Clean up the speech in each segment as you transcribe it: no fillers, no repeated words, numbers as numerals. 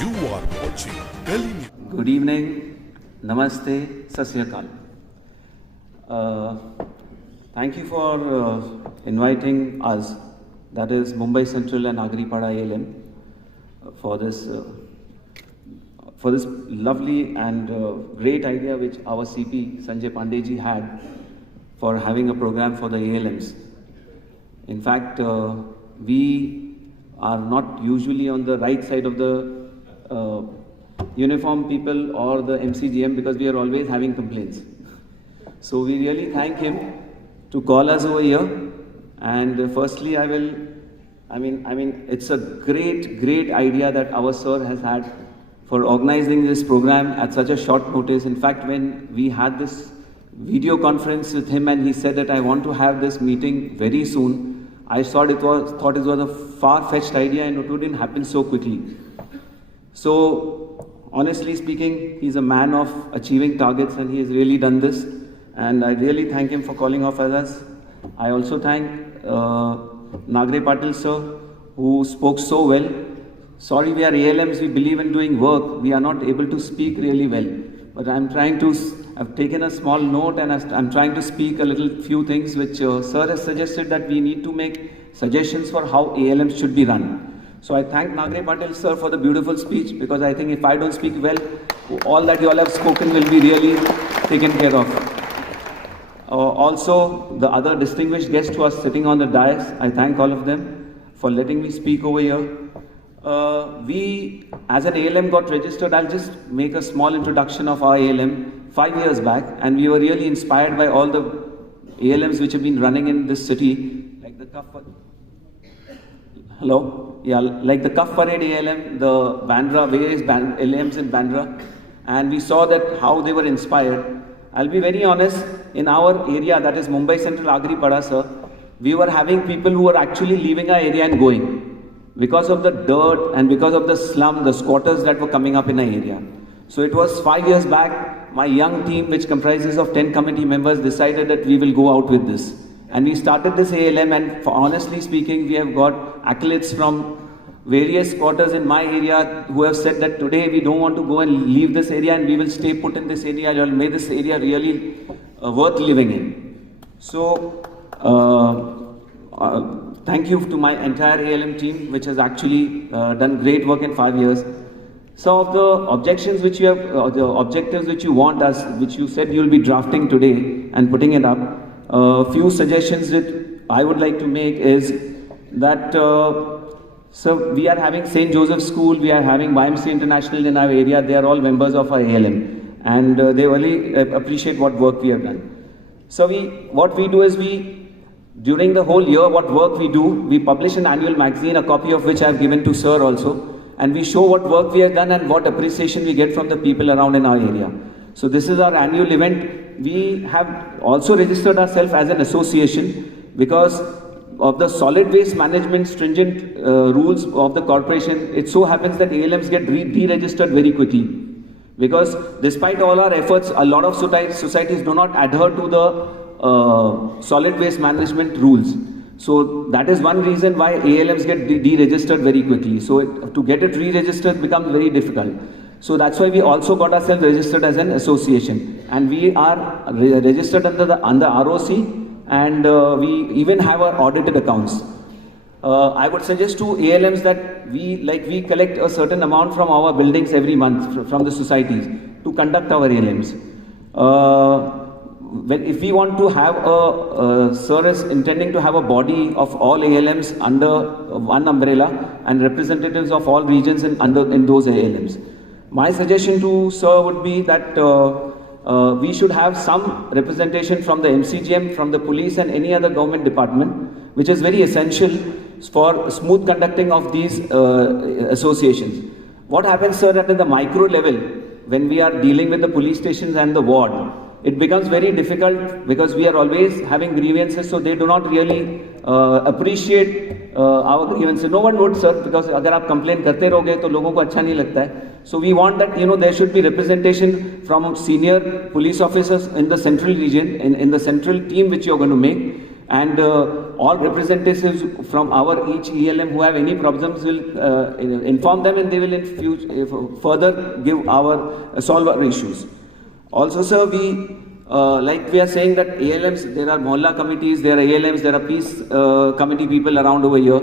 You are watching Delhi News. Good evening, Namaste, Sat Sri Akal. Thank you for inviting us, that is Mumbai Central and Nagripada ALM, for this lovely and great idea which our CP Sanjay Pandey ji had for having a program for the ALMs. In fact, we are not usually on the right side of the uniform people or the MCGM because we are always having complaints. So we really thank him to call us over here. And firstly, I mean, it's a great idea that our sir has had for organizing this program at such a short notice. In fact, when we had this video conference with him and he said that I want to have this meeting very soon, I thought it was a far-fetched idea and it wouldn't happen so quickly. So, honestly speaking, he's a man of achieving targets and he has really done this. And I really thank him for calling off us. I also thank Nagre Patil sir, who spoke so well. Sorry, we are ALMs, we believe in doing work. We are not able to speak really well. But I've taken a small note and I'm trying to speak a few things which sir has suggested that we need to make suggestions for how ALMs should be run. So I thank Nagre Patil sir for the beautiful speech, because I think if I don't speak well, all that you all have spoken will be really taken care of. Also, the other distinguished guests who are sitting on the dais, I thank all of them for letting me speak over here. We, as an ALM, got registered. I'll just make a small introduction of our ALM 5 years back, and we were really inspired by all the ALMs which have been running in this city, like the like the Cuff Parade ALM, the Bandra, various ALMs in Bandra, and we saw that how they were inspired. I'll be very honest, in our area, that is Mumbai Central Agripada, sir, we were having people who were actually leaving our area and going because of the dirt and because of the slum, the squatters that were coming up in our area. So it was 5 years back, my young team, which comprises of 10 committee members, decided that we will go out with this. And we started this ALM, and for honestly speaking, we have got accolades from various squatters in my area who have said that today we don't want to go and leave this area and we will stay put in this area and make this area really worth living in. So, thank you to my entire ALM team, which has actually done great work in 5 years. Some of the objections which you have, the objectives which you want us, which you said you'll be drafting today and putting it up, few suggestions that I would like to make is that, so we are having St. Joseph School, we are having YMCA International in our area, they are all members of our ALM, and they really appreciate what work we have done. So what we do is during the whole year, what work we do, we publish an annual magazine, a copy of which I have given to sir also, and we show what work we have done and what appreciation we get from the people around in our area. So this is our annual event. We have also registered ourselves as an association because of the solid waste management stringent rules of the corporation. It so happens that ALMs get deregistered very quickly, because despite all our efforts, a lot of societies do not adhere to the solid waste management rules. So that is one reason why ALMs get deregistered very quickly. So to get it re-registered becomes very difficult. So that's why we also got ourselves registered as an association, and we are registered under ROC, and we even have our audited accounts. I would suggest to ALMs that we collect a certain amount from our buildings every month from the societies to conduct our ALMs. If we want to have sir is intending to have a body of all ALMs under one umbrella and representatives of all regions in those ALMs. My suggestion to sir would be that we should have some representation from the MCGM, from the police and any other government department, which is very essential for smooth conducting of these associations. What happens, sir, at the micro level, when we are dealing with the police stations and the ward, it becomes very difficult because we are always having grievances, so they do not really appreciate our grievances. No one would, sir, because अगर आप complain करते रहोगे तो लोगों को अच्छा नहीं लगता है. So we want that, there should be representation from senior police officers in the central region, in the central team which you are going to make, and all representatives from our each ELM who have any problems will inform them, and they will further give our solve our issues. Also, sir, like we are saying that ALMs, there are mohalla committees, there are ALMs, there are peace committee people around over here.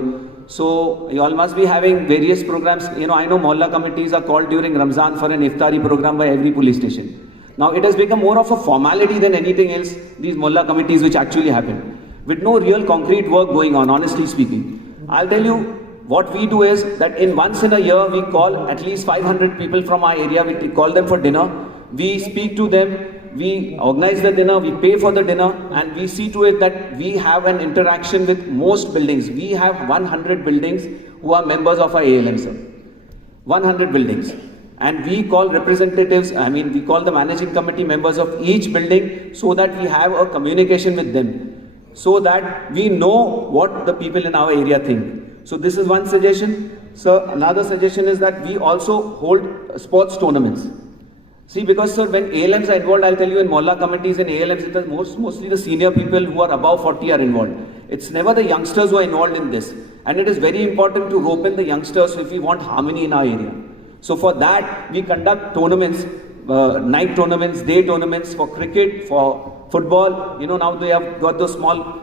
So you all must be having various programs. You know, I know mohalla committees are called during Ramzan for an iftari program by every police station. Now it has become more of a formality than anything else, these mohalla committees which actually happen, with no real concrete work going on, honestly speaking. I'll tell you, what we do is that once in a year, we call at least 500 people from our area, we call them for dinner, we speak to them, we organize the dinner, we pay for the dinner, and we see to it that we have an interaction with most buildings. We have 100 buildings who are members of our ALM, sir. 100 buildings. And we call representatives, we call the managing committee members of each building so that we have a communication with them, so that we know what the people in our area think. So this is one suggestion. Sir, another suggestion is that we also hold sports tournaments. See, because sir, when ALMs are involved, I'll tell you, in mohalla committees and ALMs, it is mostly the senior people who are above 40 are involved. It's never the youngsters who are involved in this. And it is very important to rope in the youngsters if we want harmony in our area. So for that, we conduct tournaments, night tournaments, day tournaments for cricket, for football. You know, now they have got those small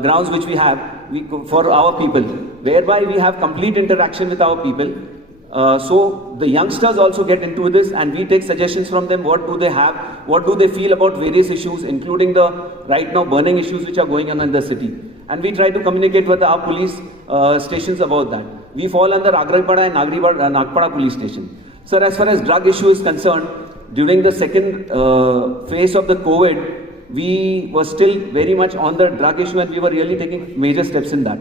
grounds which we have for our people, whereby we have complete interaction with our people. So the youngsters also get into this, and we take suggestions from them. What do they have? What do they feel about various issues, including the right now burning issues which are going on in the city? And we try to communicate with our police stations about that. We fall under Agraipada and Nagpada police station. Sir, as far as drug issue is concerned, during the second phase of the COVID, we were still very much on the drug issue, and we were really taking major steps in that.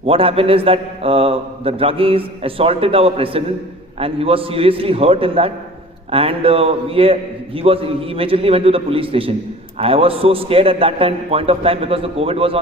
What happened is that the druggies assaulted our president, and he was seriously hurt in that. And he immediately went to the police station. I was so scared at that point of time, because the COVID was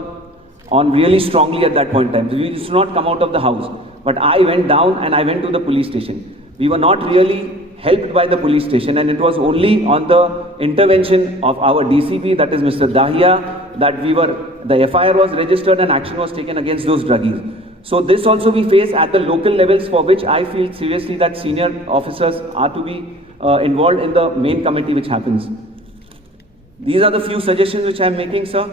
on really strongly at that point in time. We used to not come out of the house. But I went down and I went to the police station. We were not really helped by the police station, and it was only on the intervention of our DCP, that is Mr. Dahiya, that the FIR was registered and action was taken against those druggies. So this also we face at the local levels, for which I feel seriously that senior officers are to be involved in the main committee which happens. These are the few suggestions which I am making, sir.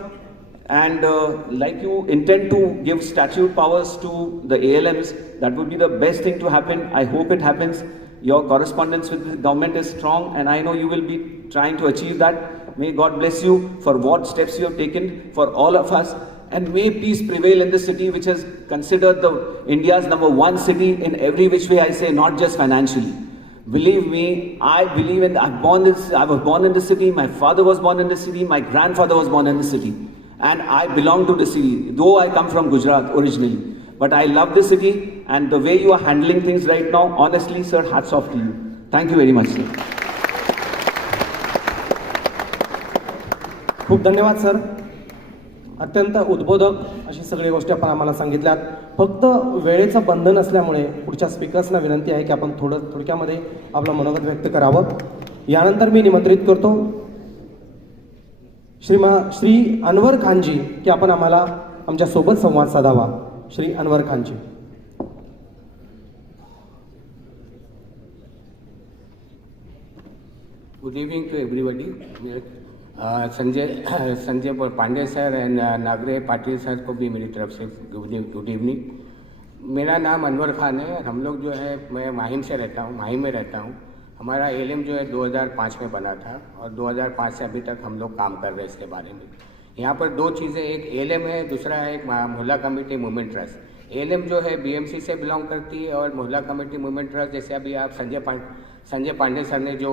And like you intend to give statute powers to the ALMs, that would be the best thing to happen. I hope it happens. Your correspondence with the government is strong, and I know you will be trying to achieve that. May God bless you for what steps you have taken for all of us, and may peace prevail in the city, which is considered India's #1 city in every which way, I say, not just financially. Believe me, I believe in. I was born in the city. My father was born in the city. My grandfather was born in the city. And I belong to the city, though I come from Gujarat originally. But I love the city, and the way you are handling things right now, honestly, sir, hats off to you. Thank you very much, sir. खूप धन्यवाद sir. अत्यंत उद्बोधक अशी सगळी गोष्टी आपण आम्हाला सांगितल्यात. फक्त वेळेचं बंधन असल्यामुळे पुढच्या स्पीकर्सना विनंती आहे की आपण थोडक्यामध्ये आपलं मनोगत व्यक्त करावं. यानंतर मी निमंत्रित करतो श्री अनवर खानजी की आपण आम्हाला आमच्या सोबत संवाद साधावा. Shri Anwar Khanji. Good evening to everybody. Sanjay Pandey sir and Nagre Patil sir को भी मेरी तरफ से गुड इवनिंग. मेरा नाम अनवर खान है. हम लोग जो है, मैं माहिम से रहता हूँ, माहिम में रहता हूँ. हमारा एलएम जो है 2005 में बना था, और 2005 से अभी तक हम लोग काम कर रहे हैं इसके बारे में. यहाँ पर दो चीज़ें, एक एलएम है, दूसरा है एक मोहल्ला कमेटी मूवमेंट ट्रस्ट. एलएम जो है बीएमसी से बिलोंग करती है, और मोहल्ला कमेटी मूवमेंट ट्रस्ट, जैसे अभी आप संजय पांडे सर ने जो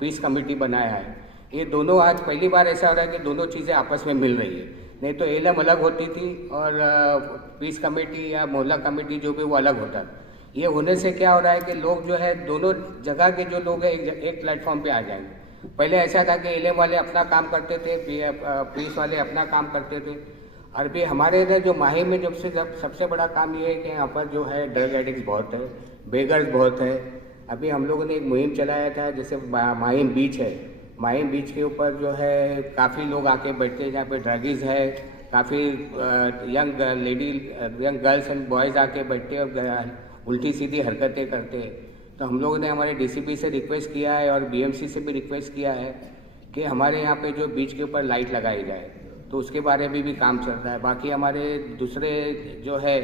पीस कमेटी बनाया है, ये दोनों आज पहली बार ऐसा हो रहा है कि दोनों चीज़ें आपस में मिल रही है. नहीं तो एलएम अलग होती थी और पीस कमेटी या मोहल्ला कमेटी जो भी वो अलग होता. ये होने से क्या हो रहा है कि लोग जो है, दोनों जगह के जो लोग हैं एक प्लेटफॉर्म पे आ जाएंगे. पहले ऐसा था कि एलएम वाले अपना काम करते थे, पुलिस वाले अपना काम करते थे. और भी हमारे इधर जो माही में सबसे बड़ा काम ये है कि यहाँ पर जो है ड्रग एडिक्ट बहुत है, बेगर्स बहुत है. अभी हम लोगों ने एक मुहिम चलाया था, जैसे माहिम बीच है, माहिम बीच के ऊपर जो है काफ़ी लोग आके बैठते हैं, जहाँ पे ड्रगीज है, काफ़ी यंग गर्ल्स एंड बॉयज़ आके बैठते और उल्टी सीधी हरकतें करते हैं। तो हम लोगों ने हमारे डीसीपी से रिक्वेस्ट किया है और बीएमसी से भी रिक्वेस्ट किया है कि हमारे यहाँ पे जो बीच के ऊपर लाइट लगाई जाए, तो उसके बारे में भी काम चल रहा है। बाकी हमारे दूसरे जो है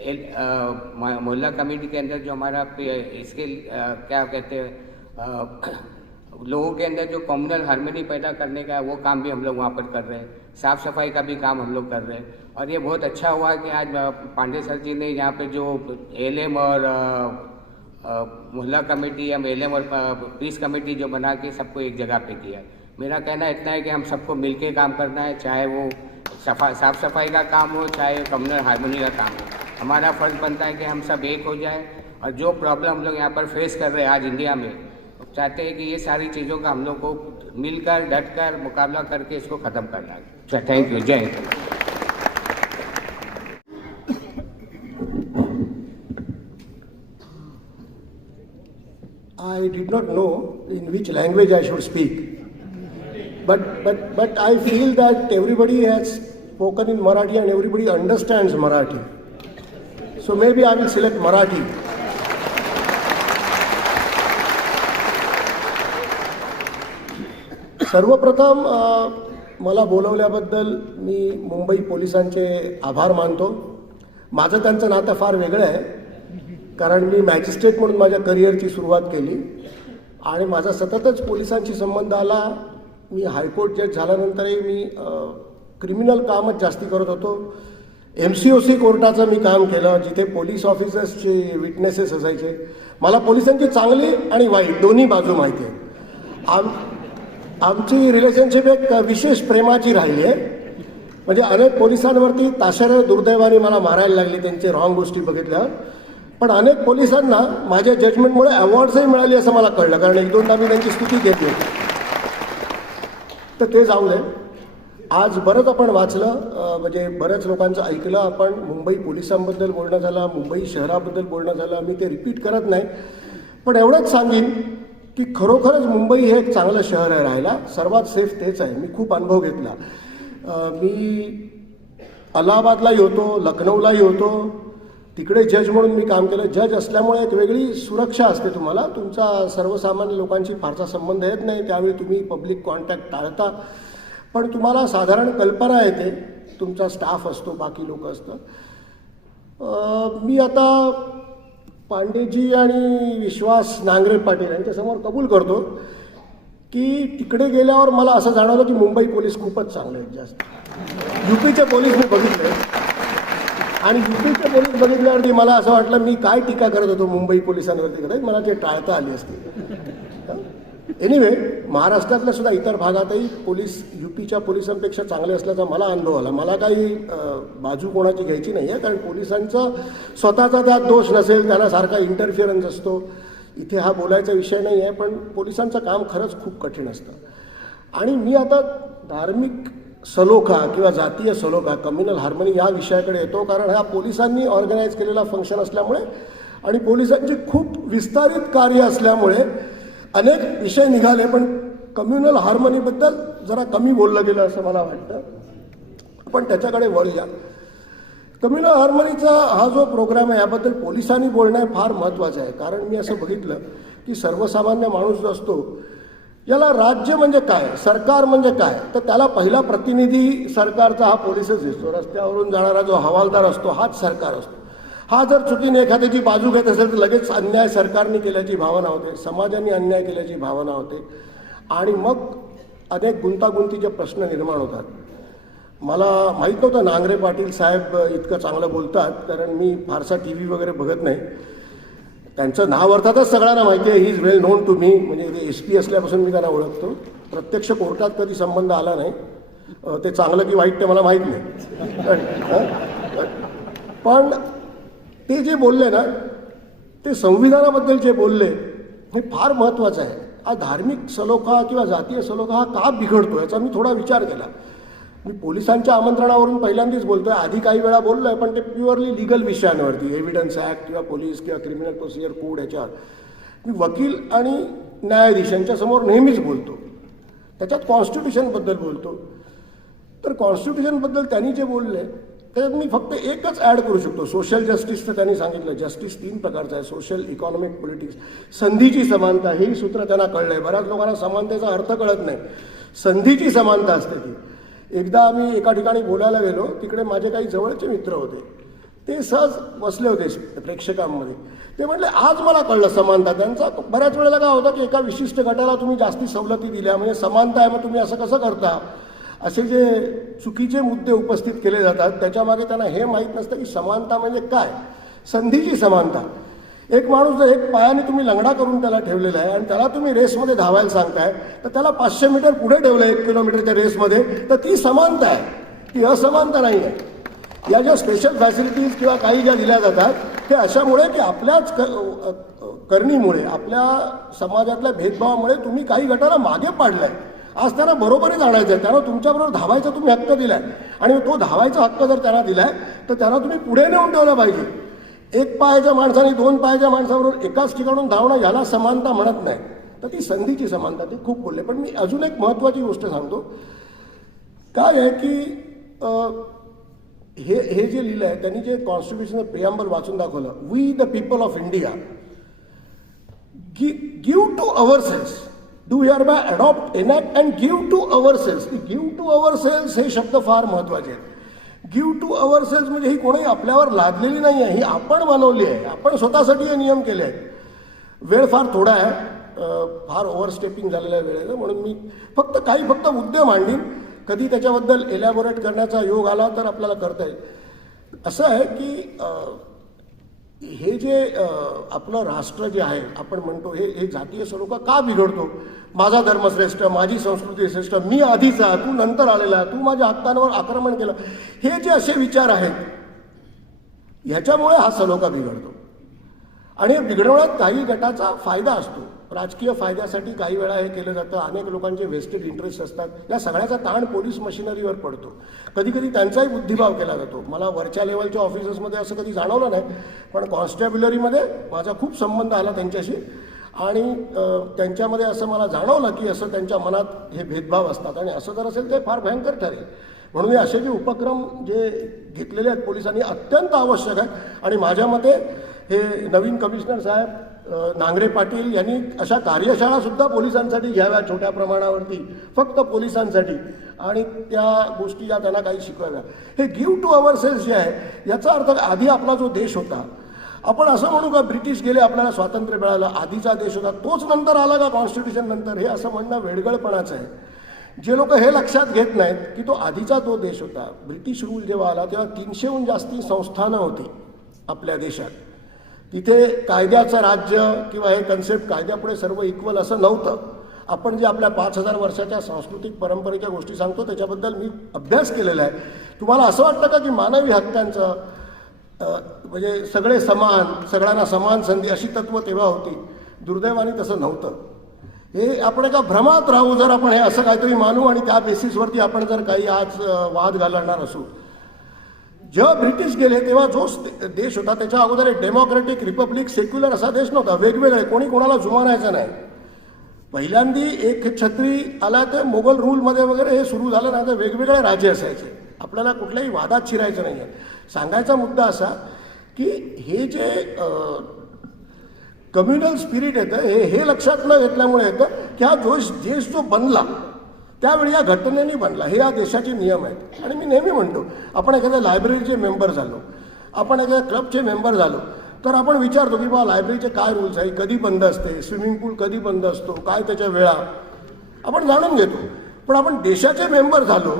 मोहल्ला कमेटी के अंदर जो हमारा इसके क्या कहते हैं लोगों के अंदर जो कम्युनल हार्मनी पैदा करने का है, वो काम भी हम लोग वहाँ पर कर रहे हैं। साफ़ सफाई का भी काम हम लोग कर रहे हैं। और ये बहुत अच्छा हुआ कि आज पांडे सर जी ने यहाँ पे जो एलएम और मोहल्ला कमेटी या एलएम और पीस कमेटी जो बना के सबको एक जगह पे किया। मेरा कहना इतना है कि हम सबको मिलके काम करना है, चाहे वो साफ़ सफाई का काम हो, चाहे कम्युनल हार्मनी का काम हो। हमारा फ़र्ज़ बनता है कि हम सब एक हो जाए और जो प्रॉब्लम हम लोग यहाँ पर फेस कर रहे हैं आज इंडिया में, चाहते हैं कि ये सारी चीज़ों का हम लोग को मिलकर डटकर मुकाबला करके इसको ख़त्म करना है। Thank you. जय हिंद। I did not know in which language I should speak, but I feel that everybody has spoken in Marathi and everybody understands Marathi. So maybe I will select Marathi. सर्वप्रथम मला बोलवल्याबद्दल मी मुंबई पोलिसांचे आभार मानतो. माझं त्यांचं नातं फार वेगळं आहे, कारण मी मॅजिस्ट्रेट म्हणून माझ्या करिअरची सुरुवात केली आणि माझा सततच पोलिसांशी संबंध आला. मी हायकोर्ट जज झाल्यानंतरही मी क्रिमिनल कामच जास्ती करत होतो. MCOC कोर्टाचं मी काम केलं, जिथे पोलीस ऑफिसर्सचे विटनेसेस असायचे. मला पोलिसांची चांगली आणि वाईट दोन्ही बाजू माहिती आहे. आमची रिलेशनशिप एक विशेष प्रेमाची राहिली आहे. म्हणजे अनेक पोलिसांवरती ताशेरे दुर्दैवाने मला मारायला लागले त्यांचे रॉंग गोष्टी बघितल्यावर, पण अनेक पोलिसांना माझ्या जजमेंटमुळे अवॉर्ड्सही मिळाले असं मला कळलं, कारण एक दोनदा मी त्यांची स्तुती केली होती. तर ते जाऊ दे. आज बरंच आपण वाचलं, म्हणजे बऱ्याच लोकांचं ऐकलं आपण. मुंबई पोलिसांबद्दल बोलणं झालं, मुंबई शहराबद्दल बोलणं झालं. मी ते रिपीट करत नाही, पण एवढंच सांगेन की खरोखरच मुंबई हे एक चांगलं शहर आहे राहायला. सर्वात सेफ तेच आहे. मी खूप अनुभव घेतला. मी अलाहाबादलाही होतो, लखनौलाही होतो. तिकडे जज म्हणून मी काम केलं. जज असल्यामुळे एक वेगळी सुरक्षा असते तुम्हाला. तुमचा सर्वसामान्य लोकांशी फारसा संबंध येत नाही, त्यावेळी तुम्ही पब्लिक कॉन्टॅक्ट टाळता, पण तुम्हाला साधारण कल्पना येते. तुमचा स्टाफ असतो, बाकी लोक असतं. मी आता पांडेजी आणि विश्वास नांगरे पाटील यांच्यासमोर कबूल करतो की तिकडे गेल्यावर मला असं जाणवलं की मुंबई पोलीस खूपच चांगले आहेत. जास्त UPचे पोलीस मी बघितले आणि UPचे पोलीस बघितल्यावरती मला असं वाटलं मी काय टीका करत होतो मुंबई पोलिसांवरती, कदाचित मला ते टाळता आली असती. एनिवे, महाराष्ट्रातल्या सुद्धा इतर भागातही पोलीस UPच्या पोलिसांपेक्षा चांगले असल्याचा मला अनुभव आला. मला काही बाजू कोणाची घ्यायची नाही आहे, कारण पोलिसांचा स्वतःचा त्यात दोष नसेल, त्यांना सारखा इंटरफिअरन्स असतो. इथे हा बोलायचा विषय नाही आहे, पण पोलिसांचं काम खरंच खूप कठीण असतं. आणि मी आता धार्मिक सलोखा किंवा जातीय सलोखा, कम्युनल हार्मनी या विषयाकडे येतो, कारण हा पोलिसांनी ऑर्गनाईज केलेला फंक्शन असल्यामुळे आणि पोलिसांची खूप विस्तारित कार्य असल्यामुळे अनेक विषय निघाले, पण कम्युनल हार्मनीबद्दल जरा कमी बोललं गेलं असं मला वाटतं. पण त्याच्याकडे वळूया. कम्युनल हार्मनीचा हा जो प्रोग्राम आहे याबद्दल पोलिसांनी बोलणं फार महत्त्वाचं आहे. कारण मी असं बघितलं की सर्वसामान्य माणूस जो असतो, याला राज्य म्हणजे काय, सरकार म्हणजे काय, तर त्याला पहिला प्रतिनिधी सरकारचा हा पोलीसच दिसतो. रस्त्यावरून जाणारा जो हवालदार असतो हाच सरकार असतो. हा जर चुकीने एखाद्याची बाजू घेत असेल तर लगेच अन्याय सरकारने केल्याची भावना होते, समाजाने अन्याय केल्याची भावना होते आणि मग अनेक गुंतागुंतीचे प्रश्न निर्माण होतात. मला माहीत नव्हतं नांगरे पाटील साहेब इतकं चांगलं बोलतात, कारण मी फारसा TV वगैरे बघत नाही. त्यांचं नाव अर्थातच सगळ्यांना माहिती आहे. He is well known to me. म्हणजे ते SP असल्यापासून मी त्यांना ओळखतो. प्रत्यक्ष कोर्टात कधी संबंध आला नाही. ते चांगलं की वाईट ते मला माहीत नाही. पण ते जे बोलले ना, ते संविधानाबद्दल जे बोलले हे फार महत्त्वाचं आहे. हा धार्मिक सलोखा किंवा जातीय सलोखा हा का बिघडतो याचा मी थोडा विचार केला. मी पोलिसांच्या आमंत्रणावरून पहिल्यांदाच बोलतोय. आधी काही वेळा बोललो आहे, पण ते प्युअरली लिगल विषयांवरती, एव्हिडन्स ॲक्ट किंवा पोलीस किंवा क्रिमिनल प्रोसिजर कोड याच्यावर. मी वकील आणि न्यायाधीश यांच्यासमोर नेहमीच बोलतो. त्याच्यात कॉन्स्टिट्यूशनबद्दल बोलतो. तर कॉन्स्टिट्यूशनबद्दल त्यांनी जे बोलले त्याच्यात मी फक्त एकच ॲड करू शकतो. सोशल जस्टिसचं त्यांनी सांगितलं. जस्टिस 3 प्रकारचं आहे, सोशल, इकॉनॉमिक, पॉलिटिक्स. संधीची समानता हेही सूत्र त्यांना कळलं आहे. बऱ्याच लोकांना समानतेचा अर्थ कळत नाही. संधीची समानता असते ती. एकदा आम्ही एका ठिकाणी बोलायला गेलो, तिकडे माझे काही जवळचे मित्र होते, ते सहज बसले होते प्रेक्षकांमध्ये. ते म्हटले आज मला कळलं समानता. त्यांचा बऱ्याच वेळेला काय होतं की एका विशिष्ट गटाला तुम्ही जास्ती सवलती दिल्या म्हणजे समानता आहे, मग तुम्ही असं कसं करता, असे जे चुकीचे मुद्दे उपस्थित केले जातात त्याच्यामागे त्यांना हे माहीत नसतं की समानता म्हणजे काय. संधीची समानता. एक माणूस जर एक पायाने तुम्ही लंगडा करून त्याला ठेवलेला आहे आणि त्याला तुम्ही रेसमध्ये धावायला सांगताय, तर त्याला 500 मीटर पुढे ठेवलं 1 किलोमीटरच्या रेसमध्ये, तर ती समानता आहे, ती असमानता नाही आहे. या ज्या स्पेशल फॅसिलिटीज किंवा काही ज्या दिल्या जातात ते अशामुळे की आपल्याच करणीमुळे, आपल्या समाजातल्या भेदभावामुळे तुम्ही काही गटाला मागे पाडलाय. आज त्यांना बरोबरीच आणायचं आहे, त्यांना तुमच्याबरोबर धावायचा तुम्ही हक्क दिलाय आणि तो धावायचा हक्क जर त्यांना दिलाय तर त्यांना तुम्ही पुढे नेऊन ठेवलं पाहिजे. 1 पायाच्या माणसाने 2 पायाच्या माणसाबरोबर एकाच ठिकाणून धावणं याला समानता म्हणत नाही. तर ती संधीची समानता, ते खूप बोलले. पण मी अजून एक महत्त्वाची गोष्ट सांगतो. काय आहे की हे जे लिहिलं आहे त्यांनी, जे कॉन्स्टिट्यूशनल प्रिॲम्बल वाचून दाखवलं, we the people of India give to ourselves, do hereby adopt, enact and give to ourselves. Give to ourselves हे शब्द फार महत्त्वाचे आहेत. गिव्ह टू अवर सेल्स म्हणजे ही कोणी आपल्यावर लादलेली नाही आहे, ही आपण बनवली आहे, आपण स्वतःसाठी हे नियम केले आहेत. वेळ फार थोडा आहे, फार ओव्हरस्टेपिंग झालेल्या आहे वेळेला, म्हणून मी फक्त मुद्दे मांडीन. कधी त्याच्याबद्दल एलॅबोरेट करण्याचा योग आला तर आपल्याला करता येईल. असं आहे की हे जे आपलं राष्ट्र जे आहे, आपण म्हणतो हे जातीय स्वरूप का बिघडतो. माझा धर्म श्रेष्ठ, माझी संस्कृती श्रेष्ठ, मी आधीचा, तू नंतर आलेला, तू माझ्या हक्कांवर आक्रमण केलं, हे जे असे विचार आहेत ह्याच्यामुळे हा सलोखा बिघडतो. आणि बिघडवण्यात काही गटाचा फायदा असतो. राजकीय फायद्यासाठी काही वेळा हे केलं जातं. अनेक लोकांचे वेस्टेड इंटरेस्ट असतात. या सगळ्याचा ताण पोलीस मशिनरीवर पडतो. कधी कधी त्यांचाही बुद्धिभाव केला जातो. मला वरच्या लेवलच्या ऑफिसर्समध्ये असं कधी जाणवलं नाही, पण कॉन्स्टॅब्युलरीमध्ये माझा खूप संबंध आला त्यांच्याशी आणि त्यांच्यामध्ये असं मला जाणवलं की असं त्यांच्या मनात हे भेदभाव असतात आणि असं जर असेल ते फार भयंकर ठरेल. म्हणून हे असे जे उपक्रम जे घेतलेले आहेत पोलिसांनी अत्यंत आवश्यक आहे. आणि माझ्या मते हे नवीन कमिशनर साहेब नांगरे पाटील यांनी अशा कार्यशाळासुद्धा पोलिसांसाठी घ्याव्या छोट्या प्रमाणावरती, फक्त पोलिसांसाठी, आणि त्या गोष्टी या त्यांना काही शिकवाव्या. हे गिव्ह टू अवर सेल्स जे आहे याचा अर्थ आधी आपला जो देश होता, आपण असं म्हणू का ब्रिटिश गेले आपल्याला स्वातंत्र्य मिळालं, आधीचा देश होता तोच नंतर आला का कॉन्स्टिट्यूशन नंतर, हे असं म्हणणं वेडगळपणाचं आहे. जे लोक हे लक्षात घेत नाहीत की तो आधीचा तो देश होता. ब्रिटिश रूल जेव्हा आला तेव्हा 300हून जास्ती संस्थानं होती आपल्या देशात. तिथे कायद्याचं राज्य किंवा हे कन्सेप्ट कायद्यापुढे सर्व इक्वल असं नव्हतं. आपण जे आपल्या 5000 वर्षाच्या सांस्कृतिक परंपरेच्या गोष्टी सांगतो त्याच्याबद्दल मी अभ्यास केलेला आहे. तुम्हाला असं वाटतं का की मानवी हक्कांचं म्हणजे सगळे समान, सगळ्यांना समान संधी अशी तत्त्व तेव्हा होती? दुर्दैवाने तसं नव्हतं. हे आपण एका भ्रमात राहू जर आपण हे असं काहीतरी मानू आणि त्या बेसिसवरती आपण जर काही आज वाद घालणार असू. जेव्हा ब्रिटिश गेले तेव्हा जो देश होता त्याच्या अगोदर एक डेमोक्रॅटिक, रिपब्लिक, सेक्युलर असा देश नव्हता. वेगवेगळे, कोणी कोणाला जुमानायचं नाही. पहिल्यांदी एक छत्री आला ते मोगल रूलमध्ये वगैरे हे सुरू झालं ना, तर वेगवेगळे राज्य असायचे. आपल्याला कुठल्याही वादात शिरायचं नाही आहे. सांगायचा मुद्दा असा की हे जे कम्युनल स्पिरिट येतं हे लक्षात न घेतल्यामुळे येतं की हा देश जो बनला त्यावेळी या घटनेने बनला. हे या देशाचे नियम आहेत. आणि मी नेहमी म्हणतो, आपण एखाद्या लायब्ररीचे मेंबर झालो, आपण एखाद्या क्लबचे मेंबर झालो, तर आपण विचारतो की बा लायब्ररीचे काय रूल्स आहे, कधी बंद असते, स्विमिंग पूल कधी बंद असतो, काय त्याच्या वेळा, आपण जाणून घेतो. पण आपण देशाचे मेंबर झालो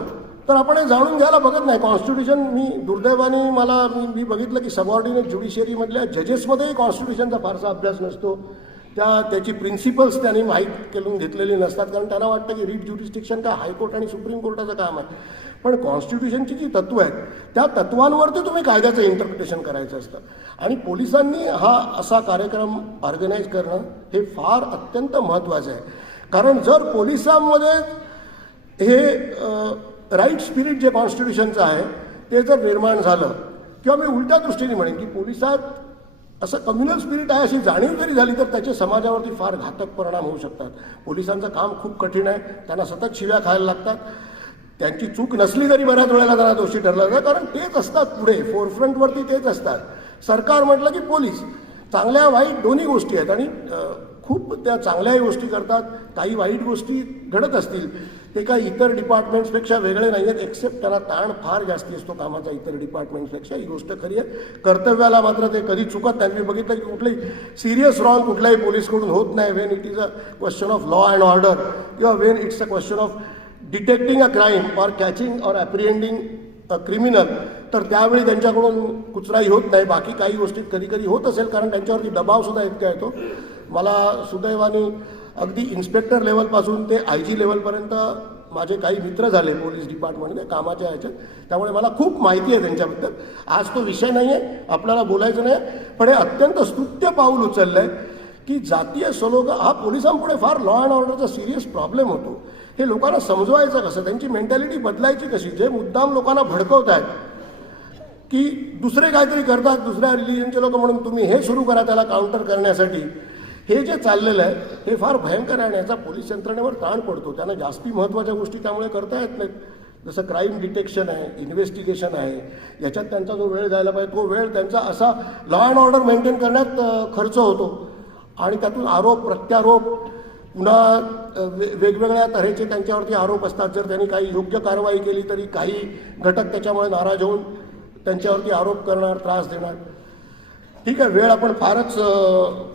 तर आपण हे जाणून घ्यायला बघत नाही. कॉन्स्टिट्यूशन, मी दुर्दैवाने मी बघितलं की सबऑर्डिनेट ज्युडिशियरीमधल्या जजेसमध्येही कॉन्स्टिट्यूशनचा फारसा अभ्यास नसतो. त्याची प्रिन्सिपल्स त्यांनी माहीत करून घेतलेली नसतात, कारण त्यांना वाटतं की रीट ज्युरिस्डिक्शन काय हायकोर्ट आणि सुप्रीम कोर्टाचं काम आहे. पण कॉन्स्टिट्यूशनची जी तत्त्वं आहेत त्या तत्त्वांवरती तुम्ही कायद्याचं इंटरप्रिटेशन करायचं असतं. आणि पोलिसांनी हा असा कार्यक्रम ऑर्गनाईज करणं हे फार अत्यंत महत्त्वाचं आहे. कारण जर पोलिसांमध्ये हे राईट स्पिरिट जे कॉन्स्टिट्यूशनचं आहे ते जर निर्माण झालं, किंवा मी उलट्या दृष्टीने म्हणेन की पोलिसात असं कम्युनल स्पिरिट आहे अशी जाणीव जरी झाली तर त्याचे समाजावरती फार घातक परिणाम होऊ शकतात. पोलिसांचं काम खूप कठीण आहे. त्यांना सतत शिव्या खायला लागतात. त्यांची चूक नसली तरी बऱ्याच वेळेला त्यांना दोषी ठरलं जातं, कारण तेच असतात पुढे फोरफ्रंटवरती, तेच असतात. सरकार म्हटलं की पोलीस, चांगल्या वाईट दोन्ही गोष्टी आहेत आणि खूप त्या चांगल्याही गोष्टी करतात, काही वाईट गोष्टी घडत असतील, ते काही इतर डिपार्टमेंट्सपेक्षा वेगळे नाही आहेत, एक्सेप्ट त्यांना ताण फार जास्ती असतो कामाचा इतर डिपार्टमेंट्सपेक्षा. ही गोष्ट खरी आहे. कर्तव्याला मात्र ते कधी चुकत नाही. मी बघितलं की कुठली सिरियस रॉंग कुठल्याही पोलीसकडून होत नाही, when it is a question of law and order किंवा when it's a question of detecting a crime or catching or apprehending a criminal, तर त्यावेळी त्यांच्याकडून कुचराई होत नाही. बाकी काही गोष्टीत कधी कधी होत असेल, कारण त्यांच्यावरती दबावसुद्धा इतका येतो. मला सुदैवाने अगदी इन्स्पेक्टर लेवलपासून ते IG लेवलपर्यंत माझे काही मित्र झाले पोलीस डिपार्टमेंटमध्ये कामाच्या ह्याच्यात, त्यामुळे मला खूप माहिती आहे त्यांच्याबद्दल. आज तो विषय नाही आहे, आपल्याला बोलायचं नाही, पण हे अत्यंत स्तुत्य पाऊल उचललं आहे की जातीय सलोखा हा पोलिसांपुढे फार लॉ अँड ऑर्डरचा सिरियस प्रॉब्लेम होतो. हे लोकांना समजवायचं कसं, त्यांची मेंटॅलिटी बदलायची कशी. जे मुद्दाम लोकांना भडकवत आहेत की दुसरे काहीतरी करतात, दुसऱ्या रिलिजनचे लोक म्हणून तुम्ही हे सुरू करा त्याला काउंटर करण्यासाठी, हे जे चाललेलं आहे हे फार भयंकर आहे आणि याचा पोलीस यंत्रणेवर ताण पडतो. त्यांना जास्ती महत्त्वाच्या गोष्टी त्यामुळे करता येत नाहीत, जसं क्राईम डिटेक्शन आहे, इन्व्हेस्टिगेशन आहे, याच्यात त्यांचा जो वेळ जायला पाहिजे तो वेळ त्यांचा असा लॉ अँड ऑर्डर मेंटेन करण्यात खर्च होतो आणि त्यातून आरोप प्रत्यारोप, पुन्हा वेगवेगळ्या तऱ्हेचे त्यांच्यावरती आरोप असतात. जर त्यांनी काही योग्य कारवाई केली तरी काही घटक त्याच्यामुळे नाराज होऊन त्यांच्यावरती आरोप करणार, त्रास देणार. ठीक आहे, वेळ आपण फारच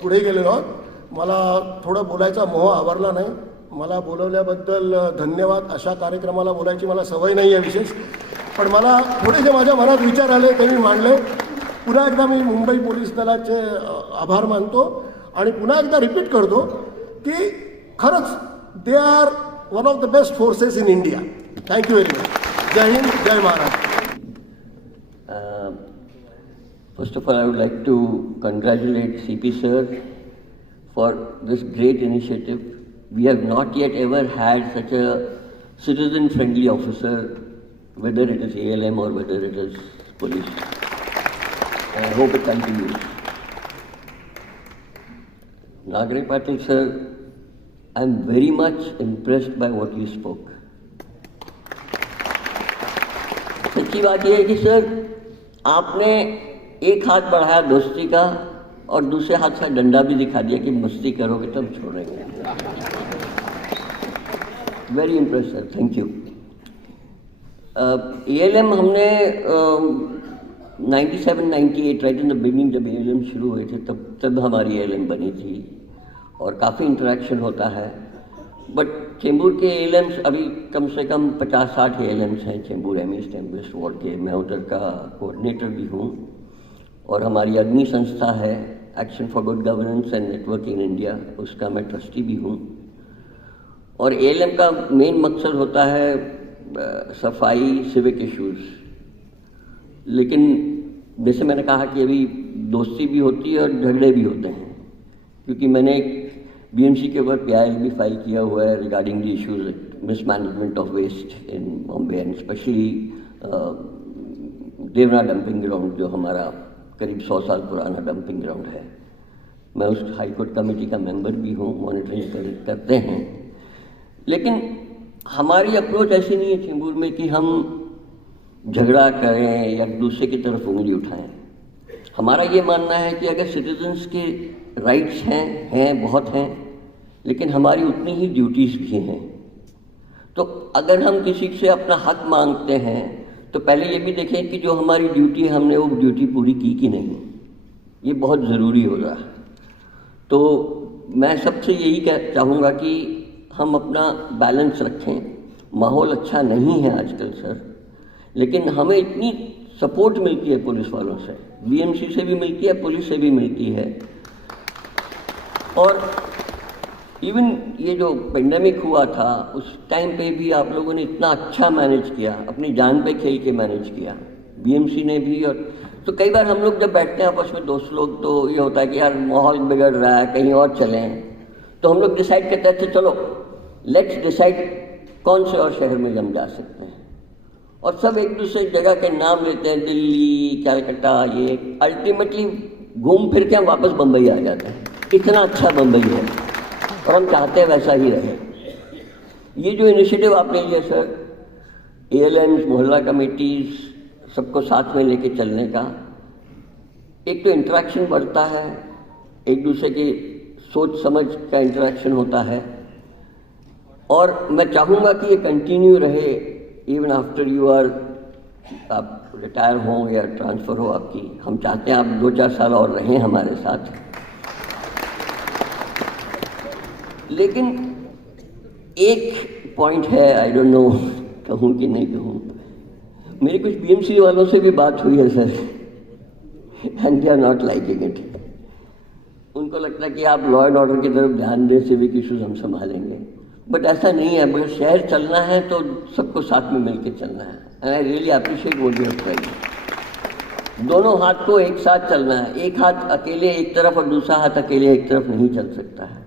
पुढे गेलेलो आहोत. मला थोडं बोलायचा मोह आवरला नाही. मला बोलवल्याबद्दल धन्यवाद. अशा कार्यक्रमाला बोलायची मला सवय नाही आहे विशेष, पण मला थोडेसे माझ्या मनात विचार आले ते मी मांडले. पुन्हा एकदा मी मुंबई पोलीस दलाचे आभार मानतो आणि पुन्हा एकदा रिपीट करतो की खरंच they are one of the best forces in India. Thank you very much. जय हिंद, जय Maharashtra. First of all, I would like to congratulate CP sir for this great initiative. We have not yet ever had such a citizen-friendly officer, whether it is ALM or whether it is police. I hope it continues. Nagare Patil sir, I am very much impressed by what you spoke. सच्ची बात यह है कि sir आपने एक हाथ बढ़ाया दोस्ती का और दूसरे हाथ से डंडा भी दिखा दिया कि मस्ती करोगे तो हम छोड़ेंगे. Very impress sir, thank you. ALM हमने 97-98 राइट इन द बिगिनिंग जब ALM शुरू हुए थे तब हमारी ALM बनी थी और काफ़ी इंटरेक्शन होता है. बट चेंबूर के ALMs अभी कम से कम 50-60 ALMs हैं Chembur east and west ward के. मैं उधर का कोऑर्डिनेटर भी हूँ और हमारी अग्नि संस्था है action for good governance end networking in India, उसका मैं ट्रस्टी भी हूँ. और ALM का मेन मकसद होता है सफाई, सिविक इश्यूज़. लेकिन जैसे मैंने कहा कि अभी दोस्ती भी होती है और झगड़े भी होते हैं, क्योंकि मैंने एक BMC के ऊपर PIL भी फाइल किया हुआ है regarding the issues mismanagement of waste in Bombay and specially Deonar dumping ground जो हमारा करीब 100 साल पुराना डंपिंग ग्राउंड है. मैं उस हाई कोर्ट कमेटी का मेंबर भी हूँ, मॉनिटरिंग करते हैं. लेकिन हमारी अप्रोच ऐसी नहीं है चेंबूर में कि हम झगड़ा करें या दूसरे की तरफ उंगली उठाएं. हमारा ये मानना है कि अगर सिटीजन्स के राइट्स हैं बहुत हैं, लेकिन हमारी उतनी ही ड्यूटीज़ भी हैं. तो अगर हम किसी से अपना हक मांगते हैं तो पहले ये भी देखें कि जो हमारी ड्यूटी है हमने वो ड्यूटी पूरी की कि नहीं. ये बहुत ज़रूरी हो रहा है. तो मैं सबसे यही चाहूँगा कि हम अपना बैलेंस रखें. माहौल अच्छा नहीं है आजकल सर, लेकिन हमें इतनी सपोर्ट मिलती है पुलिस वालों से, BMC से भी मिलती है, पुलिस से भी मिलती है. और इवन ये जो पेंडेमिक हुआ था उस टाइम पे भी आप लोगों ने इतना अच्छा मैनेज किया, अपनी जान पे खेल के मैनेज किया, BMC ने भी. और तो कई बार हम लोग जब बैठते हैं आपस में दोस्त लोग तो ये होता है कि यार माहौल बिगड़ रहा है, कहीं और चलें. तो हम लोग डिसाइड करते थे चलो लेट्स डिसाइड कौन से और शहर में हम जा सकते हैं. और सब एक दूसरे जगह के नाम लेते हैं, दिल्ली, कलकत्ता, ये अल्टीमेटली घूम फिर के हम वापस बम्बई आ जाते हैं. इतना अच्छा बम्बई है और हम चाहते हैं वैसा ही रहे. ये जो इनिशिएटिव आपने लिया सर, ALMs, मोहल्ला कमेटीज, सबको साथ में लेके चलने का एक तो इंटरेक्शन बढ़ता है, एक दूसरे की सोच समझ का इंटरेक्शन होता है, और मैं चाहूँगा कि ये कंटिन्यू रहे इवन आफ्टर यू आर, आप रिटायर हों या ट्रांसफ़र हो आपकी। हम चाहते हैं आप 2-4 साल और रहें हमारे साथ। लेकिन एक पॉइंट है, आई डोंट नो कहूँ कि नहीं कहूँ, मेरी कुछ BMC वालों से भी बात हुई है sir, and they are not liking it. उनको लगता है कि आप लॉ एंड ऑर्डर की तरफ ध्यान दें, सिविक इश्यूज हम संभालेंगे, बट ऐसा नहीं है। अगर शहर चलना है तो सबको साथ में मिलकर चलना है। And I really appreciate what you are trying. दोनों हाथ को एक साथ चलना है, एक हाथ अकेले एक तरफ और दूसरा हाथ अकेले एक तरफ नहीं चल सकता है।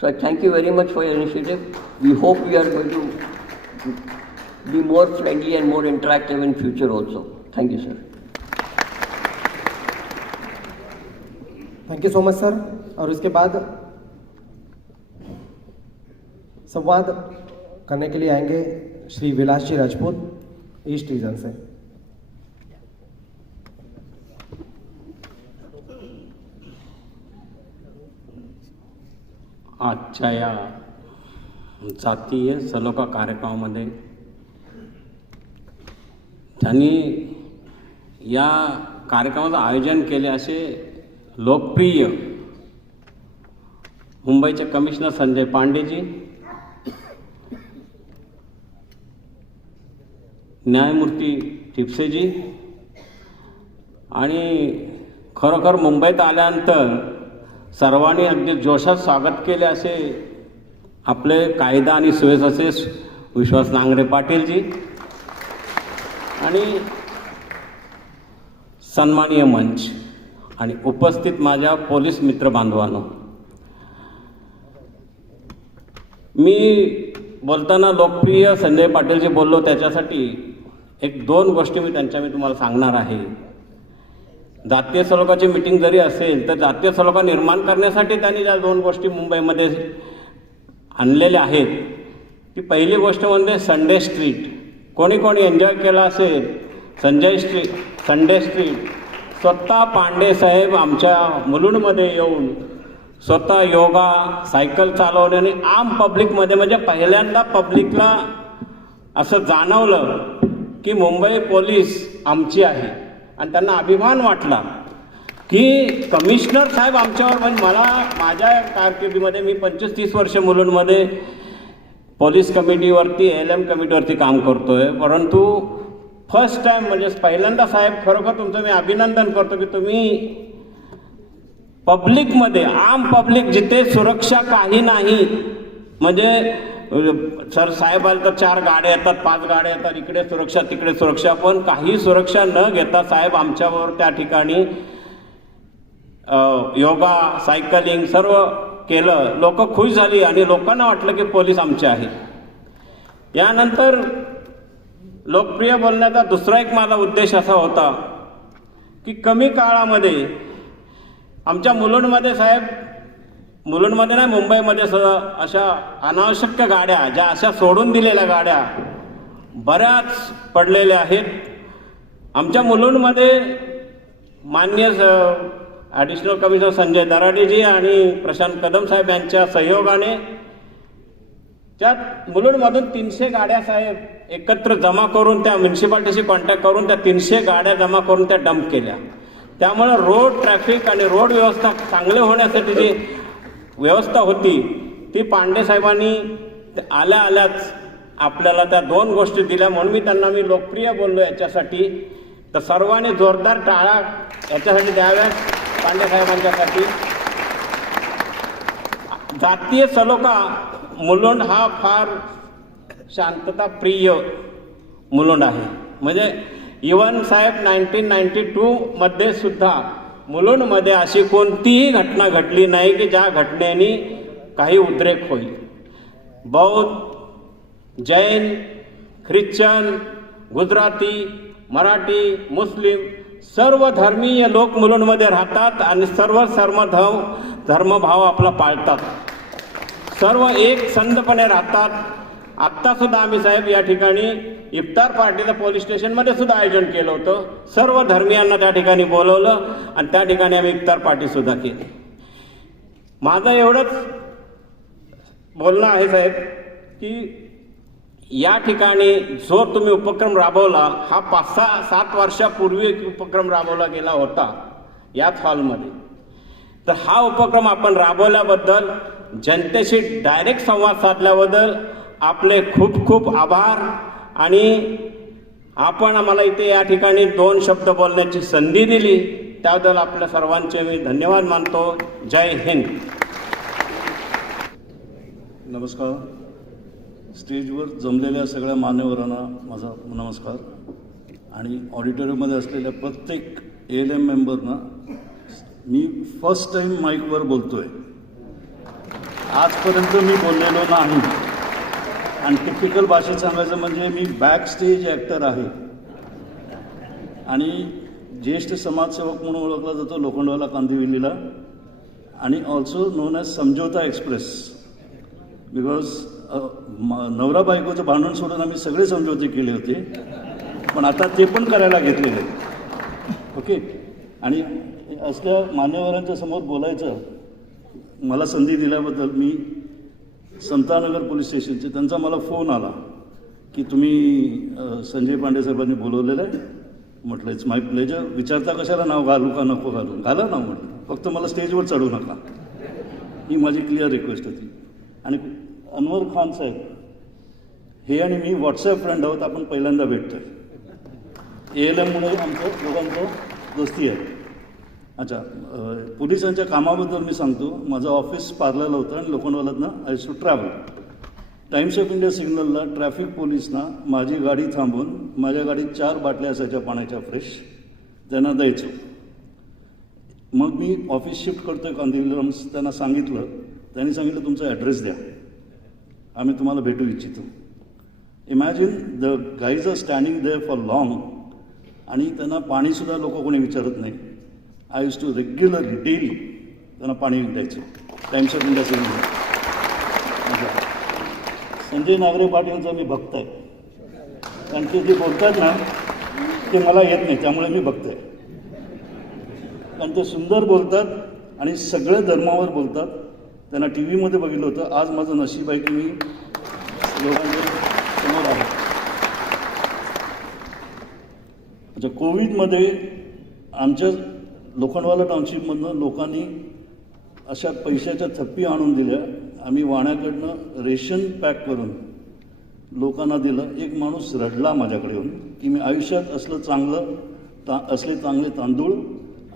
So I thank you very much for your initiative. We hope we are going to be more friendly and more interactive in future also. Thank you sir. Thank you so much sir. और इसके बाद संवाद करने के लिए आएंगे Shri Vilas ji Rajput, east region से। आजच्या या जातीय सलोखा कार्यक्रमामध्ये ज्यांनी या कार्यक्रमाचं आयोजन केले असे लोकप्रिय मुंबईचे कमिशनर संजय पांडेजी, न्यायमूर्ती टिपसेजी, आणि खरोखर मुंबईत आल्यानंतर सर्वांनी अगदी जोशात स्वागत केले असे आपले कायदा आणि सुव्यवस्थेचे विश्वास नांगरे पाटीलजी आणि सन्माननीय मंच आणि उपस्थित माझ्या पोलीस मित्र बांधवांनो, मी बोलताना लोकप्रिय संजय पाटीलजी बोललो त्याच्यासाठी 1-2 गोष्टी मी तुम्हाला सांगणार आहे। जातीय सलोखाची मीटिंग जरी असेल तर जातीय सलोखा निर्माण करण्यासाठी त्यांनी ज्या 2 गोष्टी मुंबईमध्ये आणलेल्या आहेत, ती पहिली गोष्ट म्हणजे संडे स्ट्रीट। कोणी कोणी एन्जॉय केला असेल संडे स्ट्रीट। स्वतः पांडे साहेब आमच्या मुलुंडमध्ये येऊन स्वतः योगा, सायकल चालवल्याने आम पब्लिकमध्ये, म्हणजे पहिल्यांदा पब्लिकला असं जाणवलं की मुंबई पोलीस आमची आहे आणि त्यांना अभिमान वाटला की कमिशनर साहेब आमच्यावर। म्हणजे मला माझ्या कारकिर्दीमध्ये मी 25-30 वर्ष मुलुंडमध्ये पोलीस कमिटीवरती ALM कमिटीवरती काम करतोय, परंतु फर्स्ट टाइम म्हणजे पहिल्यांदा साहेब खरोखर तुमचं मी अभिनंदन करतो की तुम्ही पब्लिकमध्ये, आम पब्लिक जिथे सुरक्षा काही नाही, म्हणजे सर साहेब आले तर 4 गाड्या येतात, 5 गाड्या येतात, इकडे सुरक्षा तिकडे सुरक्षा, पण काही सुरक्षा न घेता साहेब आमच्यावर त्या ठिकाणी योगा, सायकलिंग सर्व केलं। लोक खुश झाली आणि लोकांना वाटलं की पोलीस आमचे आहे। यानंतर लोकप्रिय बोलण्याचा दुसरा एक माझा उद्देश असा होता की कमी काळामध्ये आमच्या मुलुंडमध्ये साहेब, मुलुंडमध्ये नाही मुंबईमध्ये अशा अनावश्यक गाड्या, ज्या अशा सोडून दिलेल्या गाड्या बऱ्याच पडलेल्या आहेत। आमच्या मुलुंडमध्ये माननीय ॲडिशनल कमिशनर संजय दराडेजी आणि प्रशांत कदम साहेब यांच्या सहयोगाने त्यात मुलुंडमधून 300 गाड्या साहेब एकत्र जमा करून, त्या म्युन्सिपाल्टीशी कॉन्टॅक्ट करून त्या 300 गाड्या जमा करून त्या डंप केल्या। त्यामुळे रोड ट्रॅफिक आणि रोड व्यवस्था चांगले होण्यासाठी जी व्यवस्था होती ती पांडे साहेबांनी आल्याच आपल्याला त्या 2 गोष्टी दिल्या, म्हणून मी लोकप्रिय बोललो याच्यासाठी। तर सर्वांनी जोरदार टाळ्या याच्यासाठी द्याव्यात पांडे साहेबांच्यासाठी। जातीय सलोखा मुलुंड हा फार शांतता प्रिय मुलुंड आहे। म्हणजे इवन साहेब 1992 मध्ये सुद्धा मुलुंडमध्ये अशी कोणतीही घटना घडली नाही की ज्या घटनेने काही उद्रेक होईल। बौद्ध, जैन, ख्रिश्चन, गुजराती, मराठी, मुस्लिम सर्व धर्मीय लोक मुलुंडमध्ये राहतात आणि सर्व धर्मभाव आपला पाळतात, सर्व एक संधपणे राहतात। आत्ता सुद्धा आम्ही साहेब या ठिकाणी इफ्तार पार्टीचं पोलीस स्टेशनमध्ये सुद्धा आयोजन केलं होतं. सर्व धर्मियांना त्या ठिकाणी बोलवलं आणि त्या ठिकाणी आम्ही इफ्तार पार्टी सुद्धा केली. माझं एवढंच बोलणं आहे साहेब की या ठिकाणी जो तुम्ही उपक्रम राबवला हा 5-7 वर्षापूर्वी एक उपक्रम राबवला गेला होता याच हॉलमध्ये. तर हा उपक्रम आपण राबवल्याबद्दल, जनतेशी डायरेक्ट संवाद साधल्याबद्दल आपले खूप खूप आभार. आणि आपण आम्हाला इथे या ठिकाणी 2 शब्द बोलण्याची संधी दिली त्याबद्दल आपल्या सर्वांचे मी धन्यवाद मानतो. जय हिंद. नमस्कार. स्टेजवर जमलेल्या सगळ्या मान्यवरांना माझा नमस्कार आणि ऑडिटोरियममध्ये असलेल्या प्रत्येक ALM मेंबरना मी फर्स्ट टाईम माईकवर बोलतो आहे. आजपर्यंत मी बोललेलो नाही आणि टिपिकल भाषेत सांगायचं म्हणजे मी बॅक स्टेज ॲक्टर आहे आणि ज्येष्ठ समाजसेवक म्हणून ओळखला जातो लोखंडवाला कांदिवलीला आणि also non as Samjhauta express. Because नवरा बायकोचं भांडण सोडून आम्ही सगळे समझोते केले होते पण आता ते पण करायला घेतलेले. ओके. आणि असल्या मान्यवरांच्या समोर बोलायचं मला संधी दिल्याबद्दल मी समतानगर पोलीस स्टेशनचे त्यांचा मला फोन आला की तुम्ही संजय पांडे साहेबांनी बोलवलेलं आहे. म्हटलं इट्स माय प्लेजर. विचारता कशाला नाव घालू का नको घालू. घाला नाव म्हटलं, फक्त मला स्टेजवर चढू नका. ही माझी क्लिअर रिक्वेस्ट होती. आणि अनवर खान साहेब हे आणि मी व्हॉट्सॲप फ्रेंड आहोत. आपण पहिल्यांदा भेटतोय. ALMमुळे आमचं दोघांचं दोस्ती आहे. अच्छा. पोलिसांच्या कामाबद्दल मी सांगतो. माझं ऑफिस पार्लरला होतं आणि लोखंडवालातनं I used to travel. Times of India सिग्नलला ट्रॅफिक पोलिसना माझी गाडी थांबवून माझ्या गाडीत 4 बाटल्या असायच्या पाण्याच्या फ्रेश त्यांना द्यायचो. मग मी ऑफिस शिफ्ट करतो आहे कांदिवलीला. त्यांना सांगितलं. त्यांनी सांगितलं तुमचा ॲड्रेस द्या, आम्ही तुम्हाला भेटू इच्छितो. Imagine the guys are standing there for long आणि त्यांना पाणीसुद्धा लोक कोणी विचारत नाही. I use to regularly daily त्यांना पाणी द्यायचं. Times of India signal. Sanjay Nagre पाटीलचा मी भक्त आहे कारण ते जे बोलतात ना ते मला येत नाही त्यामुळे मी भक्त आहे. कारण ते सुंदर बोलतात आणि सगळ्या धर्मावर बोलतात. त्यांना टी व्हीमध्ये बघितलं होतं. आज माझं नशीब आहे की मी लोकांच्या समोर आहे. अच्छा. कोविडमध्ये आमच्या लोखंडवाला टाउनशिपमधनं लोकांनी अशा पैशाच्या थप्पी आणून दिल्या. आम्ही वाण्याकडनं रेशन पॅक करून लोकांना दिलं. एक माणूस रडला माझ्याकडे येऊन की मी आयुष्यात असले चांगले तांदूळ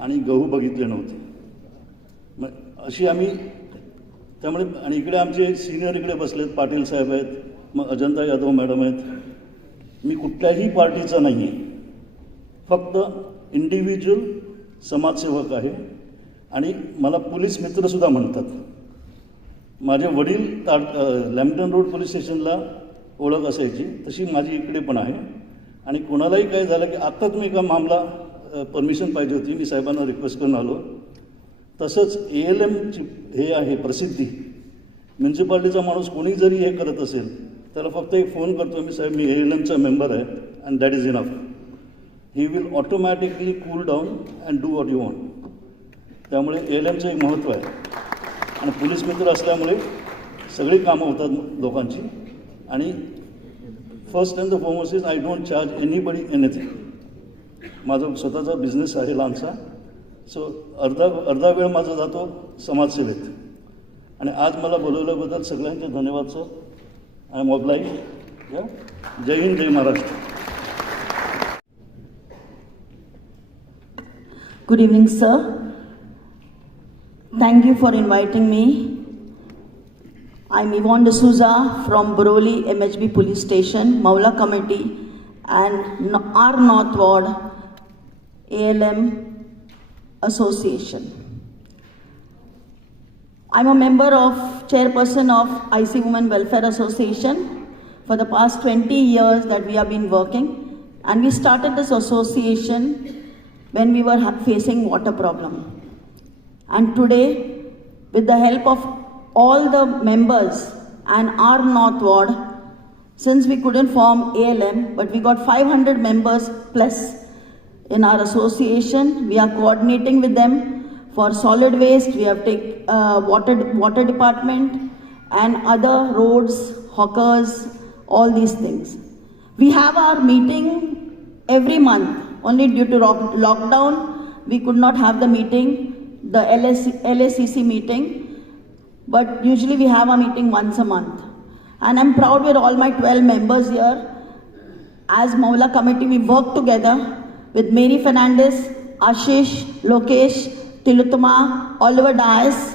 आणि गहू बघितले नव्हते. मग अशी आम्ही त्यामुळे. आणि इकडे आमचे सिनियर इकडे बसलेत. पाटील साहेब आहेत, मग अजंता यादव मॅडम आहेत. मी कुठल्याही पार्टीचा नाही आहे, फक्त इंडिव्हिज्युअल समाजसेवक आहे. आणि मला पोलीस मित्रसुद्धा म्हणतात. माझे वडील लॅम्प्टन रोड पोलीस स्टेशनला ओळख असायची तशी माझी इकडे पण आहे. आणि कोणालाही काय झालं की आत्ता तुम्ही का मामला परमिशन पाहिजे होती, मी साहेबांना रिक्वेस्ट करून आलो. तसंच ALMची हे आहे प्रसिद्धी. म्युन्सिपाल्टीचा माणूस कोणी जरी हे करत असेल त्याला फक्त एक फोन करतो मी, साहेब मी ALMचा मेंबर आहे and that is enough. He will automatically cool down and do what you want. त्यामुळे ALMचं एक महत्त्व आहे. आणि पोलीस मित्र असल्यामुळे सगळी कामं होतात लोकांची. आणि first and the foremost is I don't charge anybody anything. माझा स्वतःचा बिझनेस आहे लहानसा. सो अर्धा वेळ माझा जातो समाजसेवेत. आणि आज मला बोलवल्याबद्दल सगळ्यांचे धन्यवाद सर. I am oblige. जय हिंद, जय Maharashtra. Good evening, sir. Thank you for inviting me. I'm Yvonne D'Souza from Boroli MHB Police Station, Maula Committee and R North Ward ALM Association. I'm a member of chairperson of IC Women Welfare Association for the past 20 years that we have been working, and we started this association when we were facing water problem. And today, with the help of all the members and our North Ward, since we couldn't form ALM, but we got 500 members plus in our association. We are coordinating with them for solid waste. We have take water department and other roads, hawkers, all these things. We have our meeting every month. Only due to lockdown, we could not have the meeting, the LACC meeting, but usually we have a meeting once a month. And I'm proud with all my 12 members here. As Maula committee, we work together with Mary Fernandez, Ashish, Lokesh, Tilutama, Oliver Dias.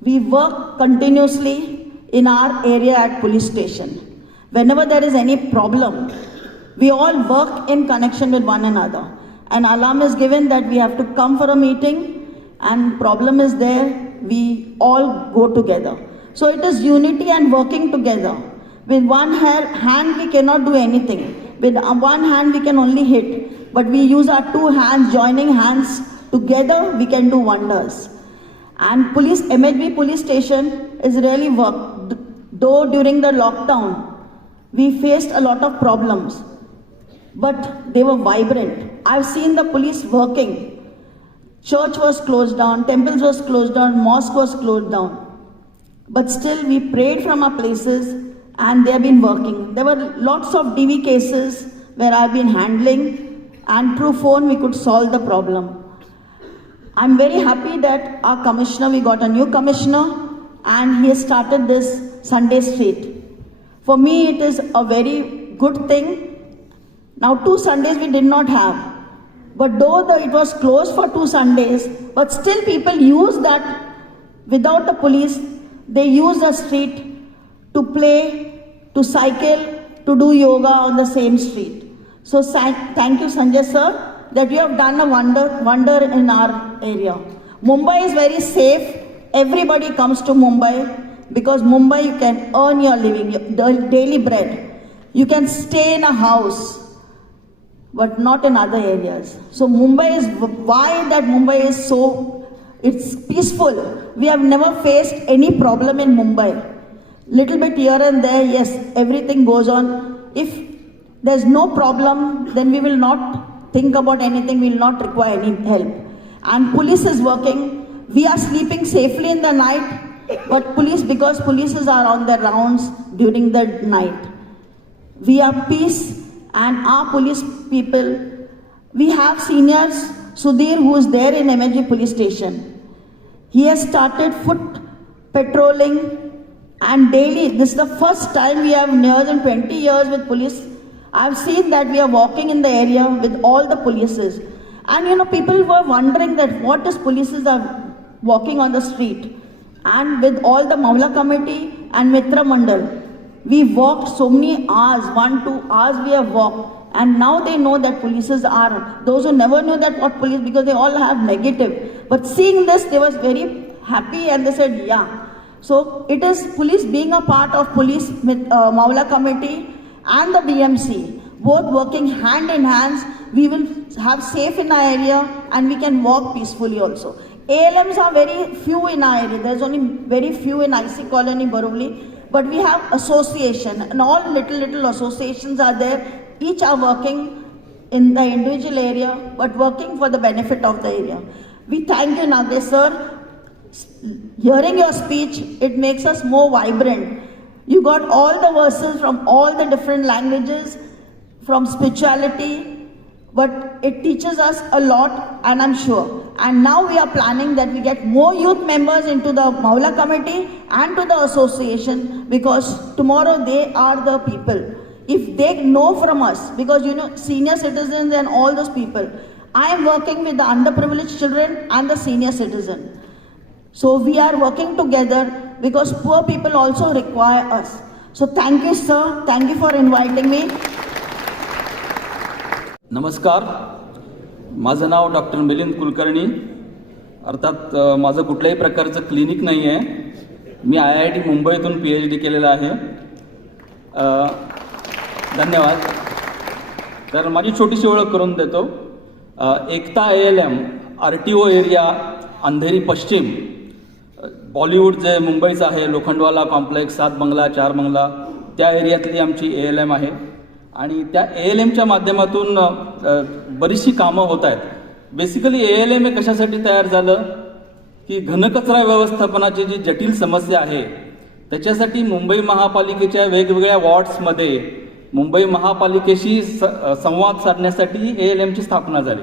We work continuously in our area at police station. Whenever there is any problem, we all work in connection with one another. An alarm is given that we have to come for a meeting and problem is there, we all go together. So it is unity and working together. With one hand we cannot do anything. With one hand we can only hit. But we use our two hands, joining hands together, we can do wonders. And MHB police station is really work. Though during the lockdown, we faced a lot of problems, but they were vibrant. I've seen the police working. Church was closed down, temples was closed down, mosque was closed down. But still we prayed from our places and they have been working. There were lots of DV cases where I've been handling and through phone we could solve the problem. I'm very happy that our commissioner, we got a new commissioner and he has started this Sunday Street. For me it is a very good thing. Now 2 Sundays we did not have. But though it was closed for 2 Sundays, but still people use that without the police. They use the street to play, to cycle, to do yoga on the same street. So thank you Sanjay sir that you have done a wonder in our area. Mumbai is very safe. Everybody comes to Mumbai because Mumbai you can earn your living, your daily bread. You can stay in a house, but not in other areas. So Mumbai is why that Mumbai is so, it's peaceful. We have never faced any problem in Mumbai. Little bit here and there, yes, everything goes on. If there's no problem, then we will not think about anything, we will not require any help. And police is working. We are sleeping safely in the night, but because police are on their rounds during the night. We have peace and our police people. We have seniors, Sudhir, who is there in MHB police station. He has started foot patrolling and daily. This is the first time we have near than 20 years with police. I've seen that we are walking in the area with all the polices. And people were wondering that what is polices are walking on the street. And with all the Maula committee and Mitra Mandal, we walked so many hours, 1-2 hours we have walked. And now they know that polices are, those who never knew that what police, because they all have negative. But seeing this, they was very happy and they said, yeah. So it is police being a part of police Maula committee and the BMC, both working hand in hands. We will have safe in our area and we can walk peacefully also. ALMs are very few in our area. There's only very few in IC Colony, Borivali. But we have association and all little associations are there. Each are working in the individual area, but working for the benefit of the area. We thank you, Nagesh sir. Hearing your speech, it makes us more vibrant. You got all the verses from all the different languages, from spirituality, but it teaches us a lot, and I'm sure. And now we are planning that we get more youth members into the Maula committee and to the association, because tomorrow they are the people. If they know from us, because senior citizens and all those people, I am working with the underprivileged children and the senior citizen. So we are working together because poor people also require us. So thank you sir, thank you for inviting me. नमस्कार, माझं नाव doctor Milind Kulkarni. अर्थात माझं कुठल्याही प्रकारचं clinic नाही आहे. मी IIT मुंबईतून PhD केलेलं आहे. धन्यवाद. तर माझी छोटीशी ओळख करून देतो. एकता ALM RTO एरिया अंधेरी पश्चिम, बॉलिवूड जे मुंबईचं आहे, लोखंडवाला कॉम्प्लेक्स, 7 बंगला 4 बंगला, त्या एरियातली आमची ALM आहे आणि त्या ALMच्या माध्यमातून बरीचशी कामं होत आहेत. बेसिकली ALM हे कशासाठी तयार झालं की घनकचरा व्यवस्थापनाची जी जटिल समस्या आहे त्याच्यासाठी मुंबई महापालिकेच्या वेगवेगळ्या वॉर्ड्समध्ये मुंबई महापालिकेशी संवाद साधण्यासाठी ALMची स्थापना झाली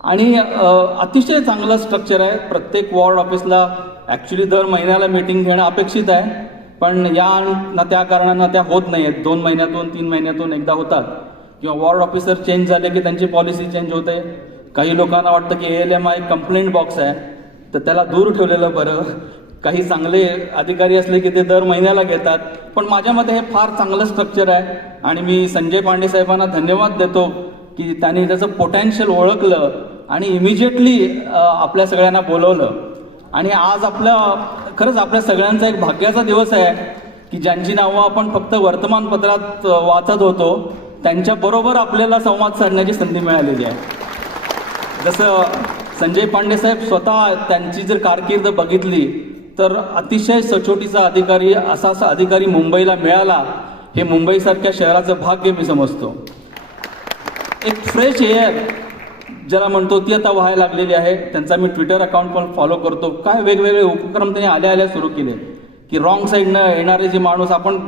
आणि अतिशय चांगलं स्ट्रक्चर आहे. प्रत्येक वॉर्ड ऑफिसला ॲक्च्युली दर महिन्याला मीटिंग घेणं अपेक्षित आहे, पण या ना त्या कारणानं त्या होत नाही आहेत. 2 महिन्यातून 3 महिन्यातून एकदा होतात किंवा वॉर्ड ऑफिसर चेंज झाले की त्यांची पॉलिसी चेंज होते. काही लोकांना वाटतं की ALM हा एक कंप्लेंट बॉक्स आहे तर त्याला दूर ठेवलेलं बरं. काही चांगले अधिकारी असले की ते दर महिन्याला घेतात, पण माझ्या मते हे फार चांगलं स्ट्रक्चर आहे आणि मी संजय पांडे साहेबांना धन्यवाद देतो की त्यांनी त्याचं पोटॅन्शियल ओळखलं आणि इमिजिएटली आपल्या सगळ्यांना बोलवलं. आणि आज खरंच आपल्या सगळ्यांचा एक भाग्याचा दिवस आहे की ज्यांची नावं आपण फक्त वर्तमानपत्रात वाचत होतो त्यांच्याबरोबर आपल्याला संवाद साधण्याची संधी मिळालेली आहे. जसं संजय पांडे साहेब स्वतः त्यांची जर कारकीर्द बघितली तर अतिशय सचोटीचा अधिकारी असा अधिकारी मुंबईला मिळाला हे मुंबईसारख्या शहराचं भाग्य मी समजतो. एक फ्रेश एअर ज्याला म्हणतो ती आता व्हायला लागलेली आहे. त्यांचा मी ट्विटर अकाउंट पण फॉलो करतो. काय वेगवेगळे उपक्रम त्यांनी आल्या सुरू केले की रॉंग साईडनं येणारे जे माणूस आपण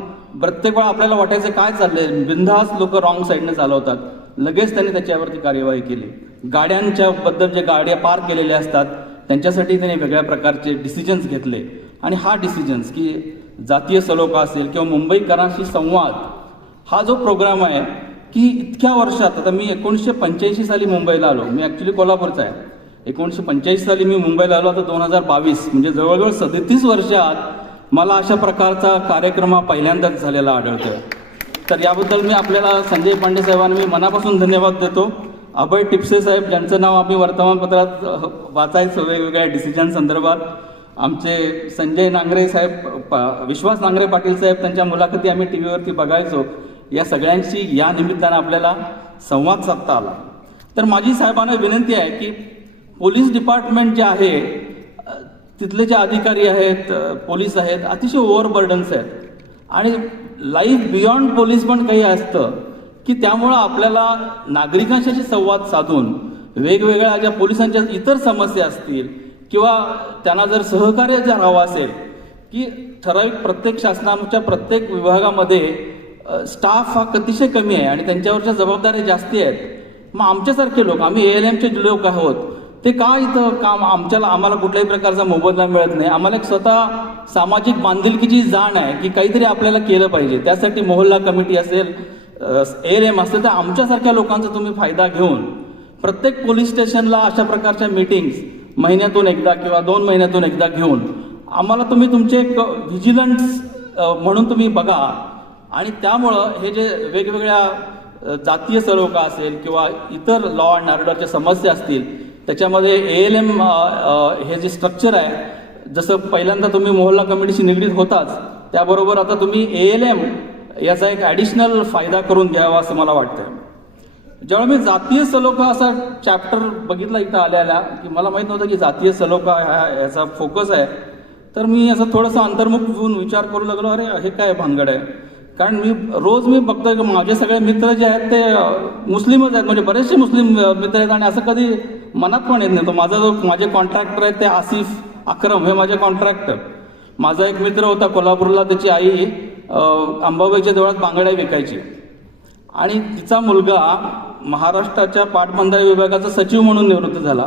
प्रत्येक वेळा आपल्याला वाटायचं काय चाललंय, बिनधास्त लोक रॉंग साईडनं चालवतात. लगेच त्यांनी त्याच्यावरती कार्यवाही केली. गाड्यांच्या बद्दल जे गाड्या पार्क केलेल्या असतात त्यांच्यासाठी त्यांनी वेगळ्या प्रकारचे डिसिजन्स घेतले आणि हा डिसिजन्स की जातीय सलोखा असेल किंवा मुंबईकरांशी संवाद हा जो प्रोग्राम आहे की इतक्या वर्षात, आता मी 1985 साली मुंबईला आलो. मी ॲक्च्युली कोल्हापूरचा आहे. 1985 साली मी मुंबईला आलो. आता 2022 म्हणजे जवळजवळ 37 वर्षात मला अशा प्रकारचा कार्यक्रम हा पहिल्यांदाच झालेला आढळतोय. तर याबद्दल मी आपल्याला संजय पांडे साहेबांना मी मनापासून धन्यवाद देतो. अभय टिपसे साहेब ज्यांचं नाव आम्ही वर्तमानपत्रात वाचायचो वेगवेगळ्या डिसिजन संदर्भात, आमचे संजय नांगरे साहेब, विश्वास नांगरे पाटील साहेब, त्यांच्या मुलाखती आम्ही TV वरती बघायचो. या सगळ्यांशी या निमित्तानं आपल्याला संवाद साधता आला. तर माझी साहेबांना विनंती आहे की पोलीस डिपार्टमेंट जे आहे तिथले जे अधिकारी आहेत, पोलीस आहेत, अतिशय ओव्हरबर्डन्स आहेत आणि लाईफ बियॉन्ड पोलीस पण काही असतं की त्यामुळं आपल्याला नागरिकांशी संवाद साधून वेगवेगळ्या ज्या पोलिसांच्या इतर समस्या असतील किंवा त्यांना जर सहकार्य जर हवं असेल की ठराविक प्रत्येक शासनाच्या प्रत्येक विभागामध्ये स्टाफ हा अतिशय कमी आहे आणि त्यांच्यावरच्या जबाबदाऱ्या जास्ती आहेत. मग आमच्यासारखे लोक, आम्ही ALMचे लोक आहोत, ते का इथं काम आम्हाला कुठल्याही प्रकारचा मोबदला मिळत नाही. आम्हाला एक स्वतः सामाजिक बांधिलकीची जाण आहे की काहीतरी आपल्याला केलं पाहिजे. त्यासाठी मोहल्ला कमिटी असेल, ALM असेल, तर आमच्यासारख्या लोकांचा तुम्ही फायदा घेऊन प्रत्येक पोलीस स्टेशनला अशा प्रकारच्या मीटिंग्स महिन्यातून एकदा किंवा 2 महिन्यातून एकदा घेऊन आम्हाला तुम्ही तुमचे एक व्हिजिलन्स म्हणून तुम्ही बघा. आणि त्यामुळं हे जे वेगवेगळ्या जातीय सलोखा असेल किंवा इतर लॉ अँड ऑर्डरच्या समस्या असतील त्याच्यामध्ये ALM हे जे स्ट्रक्चर आहे, जसं पहिल्यांदा तुम्ही मोहल्ला कमिटीशी निगडीत होताच त्याबरोबर आता तुम्ही ALM याचा एक ॲडिशनल फायदा करून घ्यावा असं मला वाटतं. जेव्हा मी जातीय सलोखा असा चॅप्टर बघितला इथं आल्याला की मला माहीत नव्हतं की जातीय सलोखा याचा फोकस आहे. तर मी असं थोडंसं अंतर्मुख होऊन विचार करू लागलो, अरे हे काय भानगड आहे. कारण मी बघतोय की माझे सगळे मित्र जे आहेत ते मुस्लिमच आहेत, म्हणजे बरेचसे मुस्लिम मित्र आहेत आणि असं कधी मनात पण येत नाही. तो माझे कॉन्ट्रॅक्टर आहेत ते आसिफ अक्रम हे माझे कॉन्ट्रॅक्टर. माझा एक मित्र होता कोल्हापूरला, त्याची आई अंबाबाईच्या देवळात बांगड्या विकायची आणि तिचा मुलगा महाराष्ट्राच्या पाटबंधारे विभागाचा सचिव म्हणून निवृत्त झाला.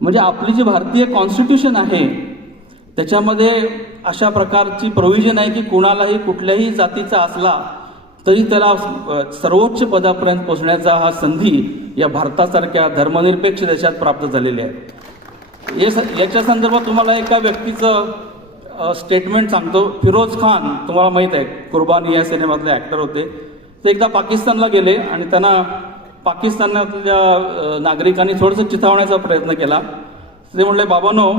म्हणजे आपली जी भारतीय कॉन्स्टिट्यूशन आहे त्याच्यामध्ये अशा प्रकारची प्रोव्हिजन आहे की कुणालाही कुठल्याही जातीचा असला तरी त्याला सर्वोच्च पदापर्यंत पोहोचण्याचा हा संधी या भारतासारख्या धर्मनिरपेक्ष देशात प्राप्त झालेली आहे. याच्या संदर्भात तुम्हाला एका व्यक्तीचं स्टेटमेंट सांगतो. फिरोज खान, तुम्हाला माहीत आहे, कुर्बानी या सिनेमातले ॲक्टर होते. ते एकदा पाकिस्तानला गेले आणि त्यांना पाकिस्तानातल्या नागरिकांनी थोडंसं चिथावण्याचा प्रयत्न केला. ते म्हणले, बाबांनो,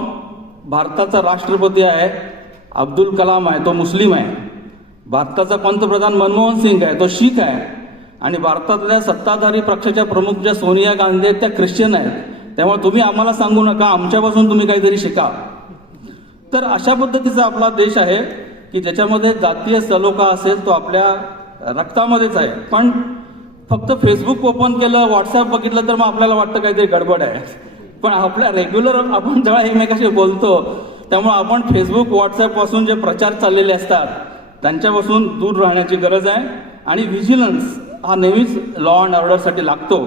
भारताचा राष्ट्रपती आहे अब्दुल कलाम आहे, तो मुस्लिम आहे. भारताचा पंतप्रधान मनमोहन सिंग आहे, तो शीख आहे. आणि भारतातल्या सत्ताधारी पक्षाच्या प्रमुख ज्या सोनिया गांधी आहेत त्या ख्रिश्चन आहेत. त्यामुळे तुम्ही आम्हाला सांगू नका, आमच्यापासून तुम्ही काहीतरी शिका. तर अशा पद्धतीचा आपला देश आहे की ज्याच्यामध्ये जातीय सलोखा असेल तो आपल्या रक्तामध्येच आहे. पण फक्त फेसबुक ओपन केलं, व्हॉट्सअप बघितलं तर मग आपल्याला वाटतं काहीतरी गडबड आहे. पण आपल्या रेग्युलर आपण जेव्हा एकमेकाशी बोलतो त्यामुळे आपण फेसबुक व्हॉट्सअपपासून जे प्रचार चाललेले असतात त्यांच्यापासून दूर राहण्याची गरज आहे. आणि व्हिजिलन्स हा नेहमीच लॉ अँड ऑर्डरसाठी लागतो.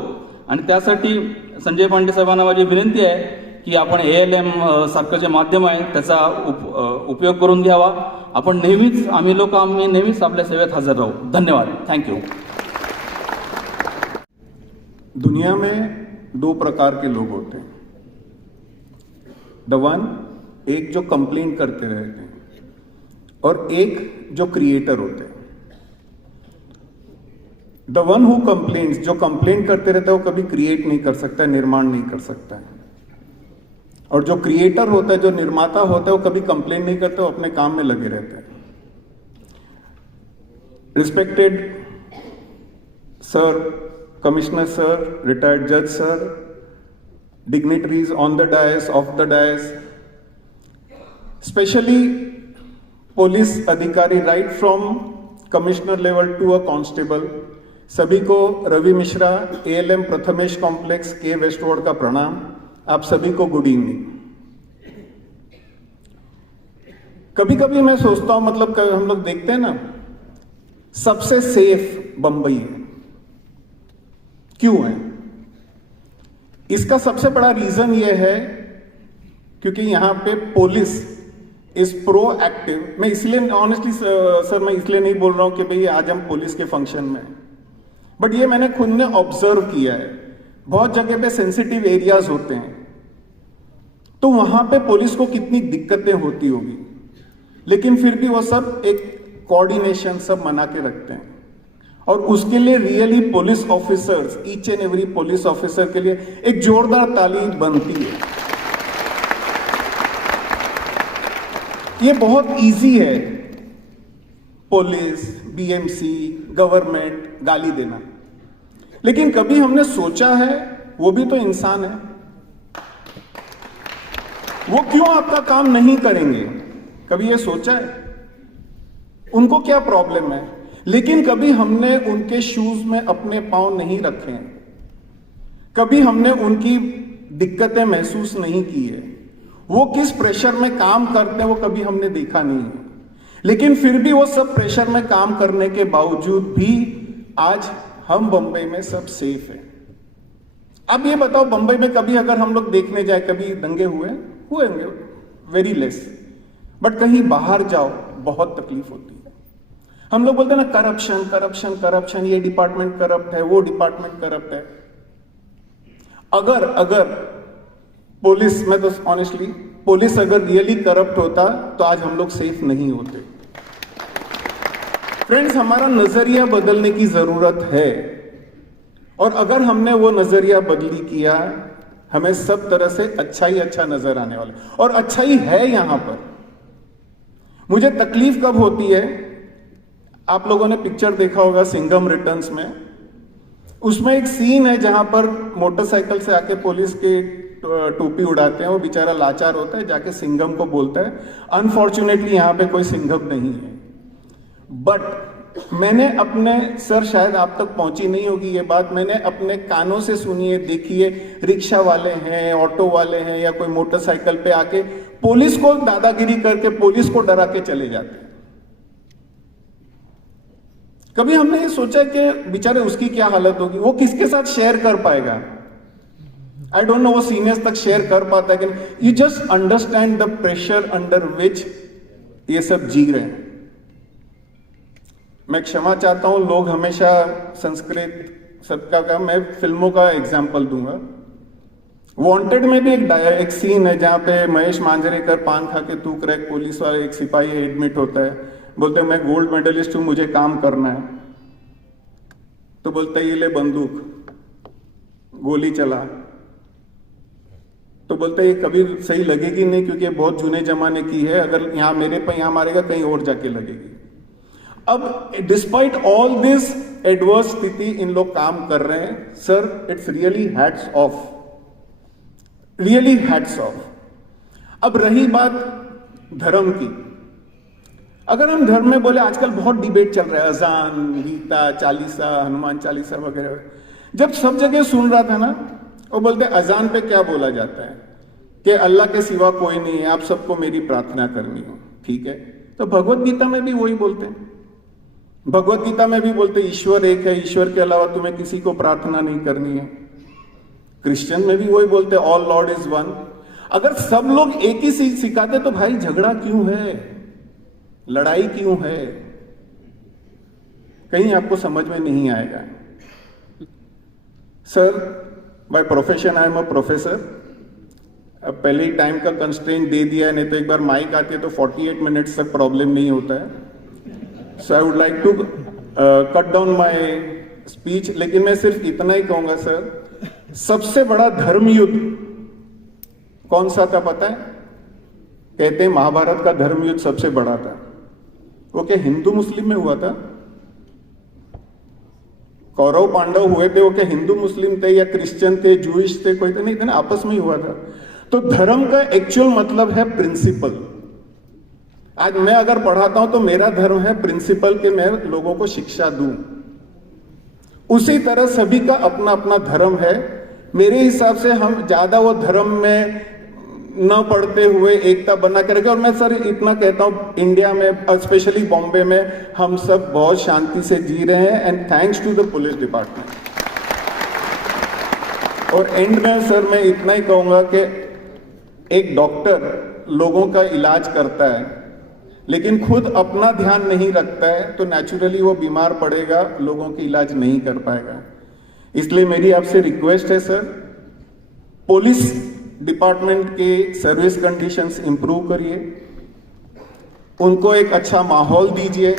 आणि त्यासाठी संजय पांडे साहेबांना माझी विनंती आहे की आपण ALM सारखं जे माध्यम आहे त्याचा उपयोग करून घ्यावा. आपण नेहमीच आम्ही नेहमीच आपल्या सेवेत हजर राहू. धन्यवाद. थँक्यू. दुनिया में 2 प्रकार के लोग होते हैं. द वन, एक जो कंप्लेन करते रहते हैं और एक जो क्रिएटर होते हैं. द वन हु कंप्लेन्स, जो कंप्लेन करते रहता है वो कभी क्रिएट नहीं कर सकता है, निर्माण नहीं कर सकता है. और जो क्रिएटर होता है, जो निर्माता होता है, वो कभी कंप्लेन नहीं करता, वो अपने काम में लगे रहते हैं. Respected sir, commissioner sir, retired जज sir, dignitaries on the dais, off the dais, especially police अधिकारी right from commissioner level to a constable, सभी को रवि मिश्रा, ALM प्रथमेश कॉम्प्लेक्स के वेस्टवर्ड का प्रणाम. आप सभी को गुड इवनिंग. कभी कभी मैं सोचता हूं, मतलब हम लोग देखते हैं ना, सबसे सेफ बंबई है. क्यों है? इसका सबसे बड़ा रीजन यह है क्योंकि यहां पे पुलिस इज प्रोएक्टिव. मैं इसलिए ऑनेस्टली सर मैं इसलिए नहीं बोल रहा हूं कि भाई आज हम पुलिस के फंक्शन में, बट ये मैंने खुद ने ऑब्जर्व किया है. बहुत जगह पे सेंसिटिव एरियाज होते हैं तो वहां पे पुलिस को कितनी दिक्कतें होती होगी, लेकिन फिर भी वो सब एक कोऑर्डिनेशन सब बना के रखते हैं. और उसके लिए really police officers, each and every police officer के लिए एक जोरदार ताली बनती है. ये बहुत इजी है पुलिस, BMC, गवर्नमेंट गाली देना, लेकिन कभी हमने सोचा है वो भी तो इंसान है, वो क्यों आपका काम नहीं करेंगे? कभी ये सोचा है? उनको क्या प्रॉब्लम है? लेकिन कभी हमने उनके शूज में अपने पांव नहीं रखे हैं, कभी हमने उनकी दिक्कतें महसूस नहीं की है. वो किस प्रेशर में काम करते हैं वो कभी हमने देखा नहीं है, लेकिन फिर भी वो सब प्रेशर में काम करने के बावजूद भी आज हम बंबई में सब सेफ है. अब ये बताओ, बंबई में कभी अगर हम लोग देखने जाए, कभी दंगे हुए होंगे? Very less. बट कहीं बाहर जाओ बहुत तकलीफ होती है. हम लोग बोलते हैं ना, करप्शन करप्शन करप्शन, ये डिपार्टमेंट करप्ट है, वो डिपार्टमेंट करप्ट है. अगर पुलिस, मैं तो ऑनेस्टली, पुलिस अगर रियली करप्ट होता तो आज हम लोग सेफ नहीं होते. फ्रेंड्स, हमारा नजरिया बदलने की जरूरत है, और अगर हमने वो नजरिया बदली किया, हमें सब तरह से अच्छा ही अच्छा नजर आने वाला, और अच्छा ही है. यहां पर मुझे तकलीफ कब होती है, आप लोगों ने पिक्चर देखा होगा सिंघम रिटर्न्स में, उसमें एक सीन है जहां पर मोटरसाइकिल से आके पुलिस के टोपी उड़ाते हैं. वो बेचारा लाचार होता है, जाके सिंघम को बोलता है. अनफॉर्चुनेटली यहां पे कोई सिंघम नहीं है. बट मैंने अपने, सर शायद आप तक पहुंची नहीं होगी ये बात, मैंने अपने कानों से सुनी है, देखी है. रिक्शा वाले हैं, ऑटो वाले हैं, या कोई मोटरसाइकिल पे आके पुलिस को दादागिरी करके पुलिस को डरा के चले जाते हैं. कभी हमने ये सोचा कि बेचारे उसकी क्या हालत होगी, वो किसके साथ शेयर कर पाएगा? आई डोंट नो वो सीनियर्स तक शेयर कर पाता है कि नहीं. You just understand the pressure under which ये सब जी रहे हैं. मैं क्षमा चाहता हूं, लोग हमेशा संस्कृत सबका का, मैं फिल्मों का एग्जाम्पल दूंगा. वांटेड में भी एक सीन है जहां पे महेश मांजरेकर पान खा के थूक रहा है, पुलिस वाले, एक सिपाही एडमिट होता है, बोलते हैं मैं गोल्ड मेडलिस्ट हूं, मुझे काम करना है. तो बोलता है ये ले बंदूक, गोली चला. तो बोलता है ये कभी सही लगेगी नहीं, क्योंकि बहुत जूने जमाने की है, अगर यहां मेरे पे यहां मारेगा कहीं और जाके लगेगी. अब डिस्पाइट ऑल दिस एडवर्स स्थिति इन लोग काम कर रहे हैं. Sir, it's really hats off, really hats off. अब रही बात धर्म की, अगर हम धर्म में बोले, आजकल बहुत डिबेट चल रहा है, अजान, गीता, चालीसा, हनुमान चालीसा वगैरह, जब सब जगह सुन रहा था ना, वो बोलते अजान पे क्या बोला जाता है कि अल्लाह के सिवा कोई नहीं है, आप सबको मेरी प्रार्थना करनी हो, ठीक है। तो भगवत गीता में भी वही बोलते हैं, भगवत गीता में भी बोलते ईश्वर एक है, ईश्वर के अलावा तुम्हें किसी को प्रार्थना नहीं करनी है। क्रिश्चियन में भी वही बोलते ऑल लॉर्ड इज वन। अगर सब लोग एक ही चीज सिखाते तो भाई झगड़ा क्यों है, लड़ाई क्यों है? कहीं आपको समझ में नहीं आएगा। Sir, by profession I am a professor. अब पहले ही टाइम का कंस्ट्रेंट दे दिया है, नहीं तो एक बार माइक आती है तो 48 मिनट्स तक प्रॉब्लम नहीं होता है। So I would like to cut down my speech, लेकिन मैं सिर्फ इतना ही कहूंगा सर, सबसे बड़ा धर्म युद्ध कौन सा था पता है? कहते हैं महाभारत का धर्म युद्ध सबसे बड़ा था। वो क्या हिंदू मुस्लिम में हुआ था? कौरव पांडव हुए थे, वो क्या हिंदू मुस्लिम थे या क्रिश्चियन थे, जूइश थे, कोई तो नहीं थे ना, आपस में ही हुआ था। तो धर्म का एक्चुअल मतलब है प्रिंसिपल। आज मैं अगर पढ़ाता हूं तो मेरा धर्म है प्रिंसिपल के मैं लोगों को शिक्षा दूं। उसी तरह सभी का अपना अपना धर्म है। मेरे हिसाब से हम ज्यादा वो धर्म में न पढ़ते हुए एकता बना करेंगे। और मैं सर इतना कहता हूं, इंडिया में स्पेशली बॉम्बे में हम सब बहुत शांति से जी रहे हैं, and thanks to the police department. और एंड में सर मैं इतना ही कहूंगा कि एक डॉक्टर लोगों का इलाज करता है लेकिन खुद अपना ध्यान नहीं रखता है तो नेचुरली वो बीमार पड़ेगा, लोगों की इलाज नहीं कर पाएगा। इसलिए मेरी आपसे रिक्वेस्ट है सर, पुलिस डिपार्टमेंट के सर्विस कंडीशंस इंप्रूव करिए, उनको एक अच्छा माहौल दीजिए,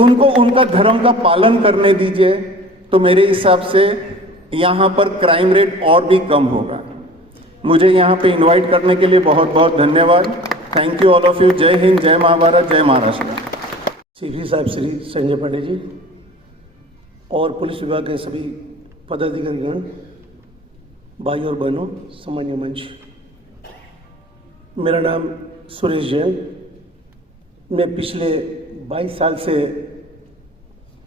उनको उनका धर्म का पालन करने दीजिए, तो मेरे हिसाब से यहाँ पर क्राइम रेट और भी कम होगा। मुझे यहाँ पे इनवाइट करने के लिए बहुत बहुत धन्यवाद। Thank you all of you. जय हिंद, जय महाभारत, जय महाराष्ट्र। सीपी साहब श्री संजय पांडे जी और पुलिस विभाग के सभी पदाधिकारीगण, भाई और बहनों, सामान्य मंच, मेरा नाम सुरेश जैन। मैं पिछले 22 साल से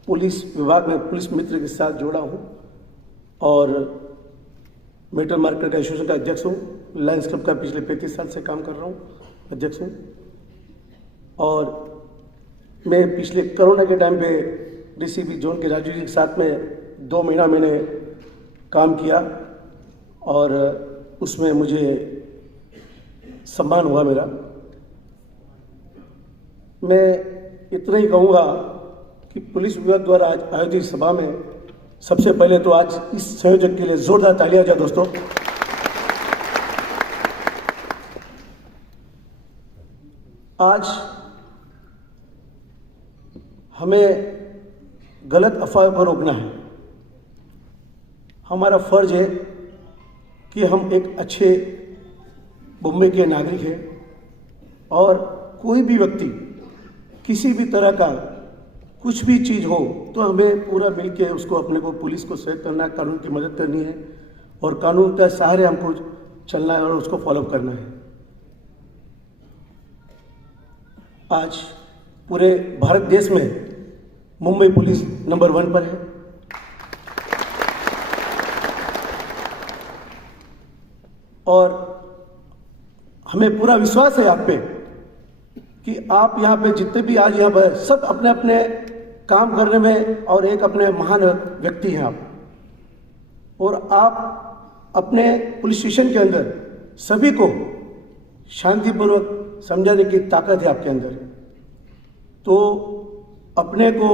पुलिस विभाग में पुलिस मित्र के साथ जुड़ा हूँ और मेटल मार्केट एसोसिएशन का अध्यक्ष हूँ। लायंस क्लब का पिछले 35 साल से काम कर रहा हूँ, अध्यक्ष हूँ। और मैं पिछले कोरोना के टाइम पे डीसीपी जोन के राजू जी के साथ में 2 महीना मैंने काम किया और उसमें मुझे सम्मान हुआ मेरा। मैं इतना ही कहूँगा कि पुलिस विभाग द्वारा आज आयोजित सभा में सबसे पहले तो आज इस संयोजक के लिए जोरदार तालियां जाए दोस्तों। आज हमें गलत अफवाह को रोकना है। हमारा फर्ज है कि हम एक अच्छे मुंबई के नागरिक हैं और कोई भी व्यक्ति किसी भी तरह का कुछ भी चीज़ हो तो हमें पूरा मिल के उसको अपने को पुलिस को सहयोग करना, कानून की मदद करनी है और कानून के सहारे हमको चलना है और उसको फॉलो करना है। आज पूरे भारत देश में मुंबई पुलिस नंबर 1 पर है और हमें पूरा विश्वास है आप पे कि आप यहाँ पे जितने भी आज यहाँ पर सब अपने अपने काम करने में और एक अपने महान व्यक्ति हैं आप। और आप अपने पुलिस स्टेशन के अंदर सभी को शांतिपूर्वक समझाने की ताकत है आपके अंदर। तो अपने को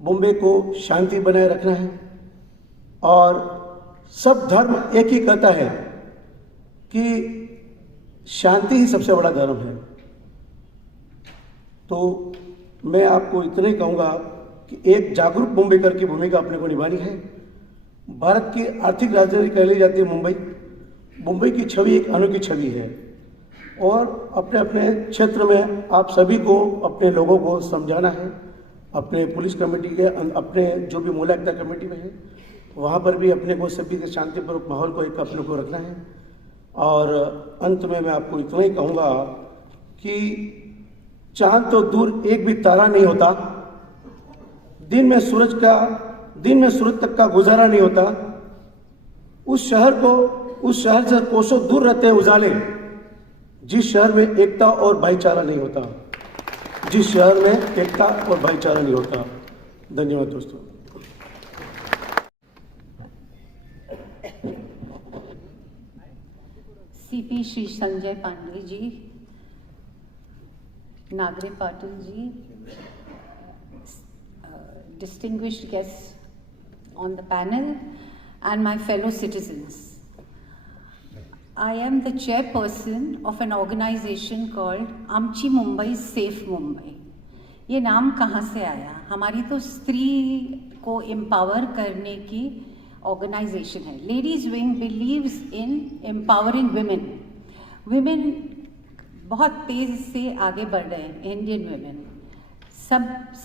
बॉम्बे को शांति बनाए रखना है और सब धर्म एक ही कहता है कि शांति ही सबसे बड़ा धर्म है। तो मैं आपको इतना ही कहूँगा कि एक जागरूक मुंबईकर की भूमिका अपने को निभानी है। भारत की आर्थिक राजधानी कहली जाती है मुंबई। मुंबई की छवि एक अनोखी छवि है और अपने अपने क्षेत्र में आप सभी को अपने लोगों को समझाना है। अपने पुलिस कमेटी के अपने जो भी मूल्य एकता कमेटी में है वहाँ पर भी अपने को सभी के शांतिपूर्वक माहौल को एक अपने को रखना है। और अंत में मैं आपको इतना ही कहूँगा कि चांद तो दूर एक भी तारा नहीं होता, दिन में सूरज तक का गुजारा नहीं होता, उस शहर से कोसों दूर रहते हैं उजाले, जिस शहर में एकता और भाईचारा नहीं होता, जिस शहर में एकता और भाईचारा नहीं होता। धन्यवाद दोस्तों। CP Shri Sanjay Pandey ji, Nagare Patil ji, distinguished guests on the panel, and my fellow citizens. I am the chairperson of an organization called Amchi Mumbai Safe Mumbai. ये नाम कहाँ से आया? हमारी तो स्त्री को एम्पावर करने की ऑर्गेनाइजेशन है। Ladies wing believes in empowering women. Women बहुत तेज़ से आगे बढ़ रहे हैं, इंडियन विमेन।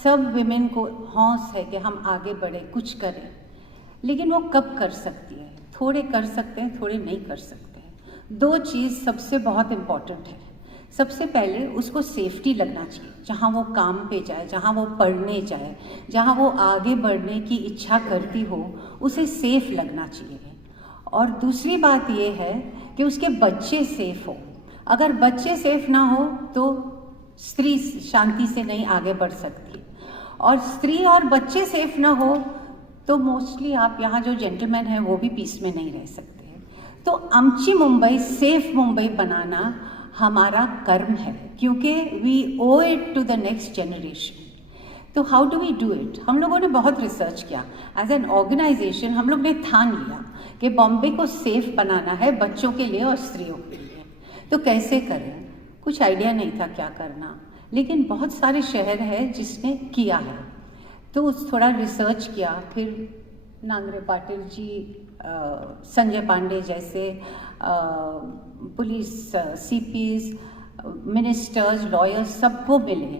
सब विमेन को हौस है कि हम आगे बढ़े, कुछ करें, लेकिन वो कब कर सकती है? थोड़े कर सकते हैं, थोड़े नहीं कर सकते हैं। दो चीज़ सबसे बहुत इम्पॉर्टेंट है। सबसे पहले उसको सेफ्टी लगना चाहिए, जहाँ वो काम पे जाए, जहाँ वो पढ़ने जाए, जहाँ वो आगे बढ़ने की इच्छा करती हो, उसे सेफ लगना चाहिए। और दूसरी बात ये है कि उसके बच्चे सेफ हो। अगर बच्चे सेफ ना हो तो स्त्री शांति से नहीं आगे बढ़ सकती, और स्त्री और बच्चे सेफ ना हो तो मोस्टली आप यहाँ जो जेंटलमैन हैं वो भी पीस में नहीं रह सकते। तो अमची मुंबई सेफ मुंबई बनाना हमारा कर्म है, क्योंकि we owe it to the next generation. तो how do we do it? हम लोगों ने बहुत रिसर्च किया। एज एन ऑर्गेनाइजेशन हम लोग ने ठान लिया कि बॉम्बे को सेफ बनाना है बच्चों के लिए और स्त्रियों के लिए। तो कैसे करें? कुछ आइडिया नहीं था क्या करना, लेकिन बहुत सारे शहर हैं जिसने किया है। तो थोड़ा रिसर्च किया, फिर नांगरे पाटिल जी, संजय पांडे जैसे पुलिस सीपीज, मिनिस्टर्स, लॉयर्स सबको मिले।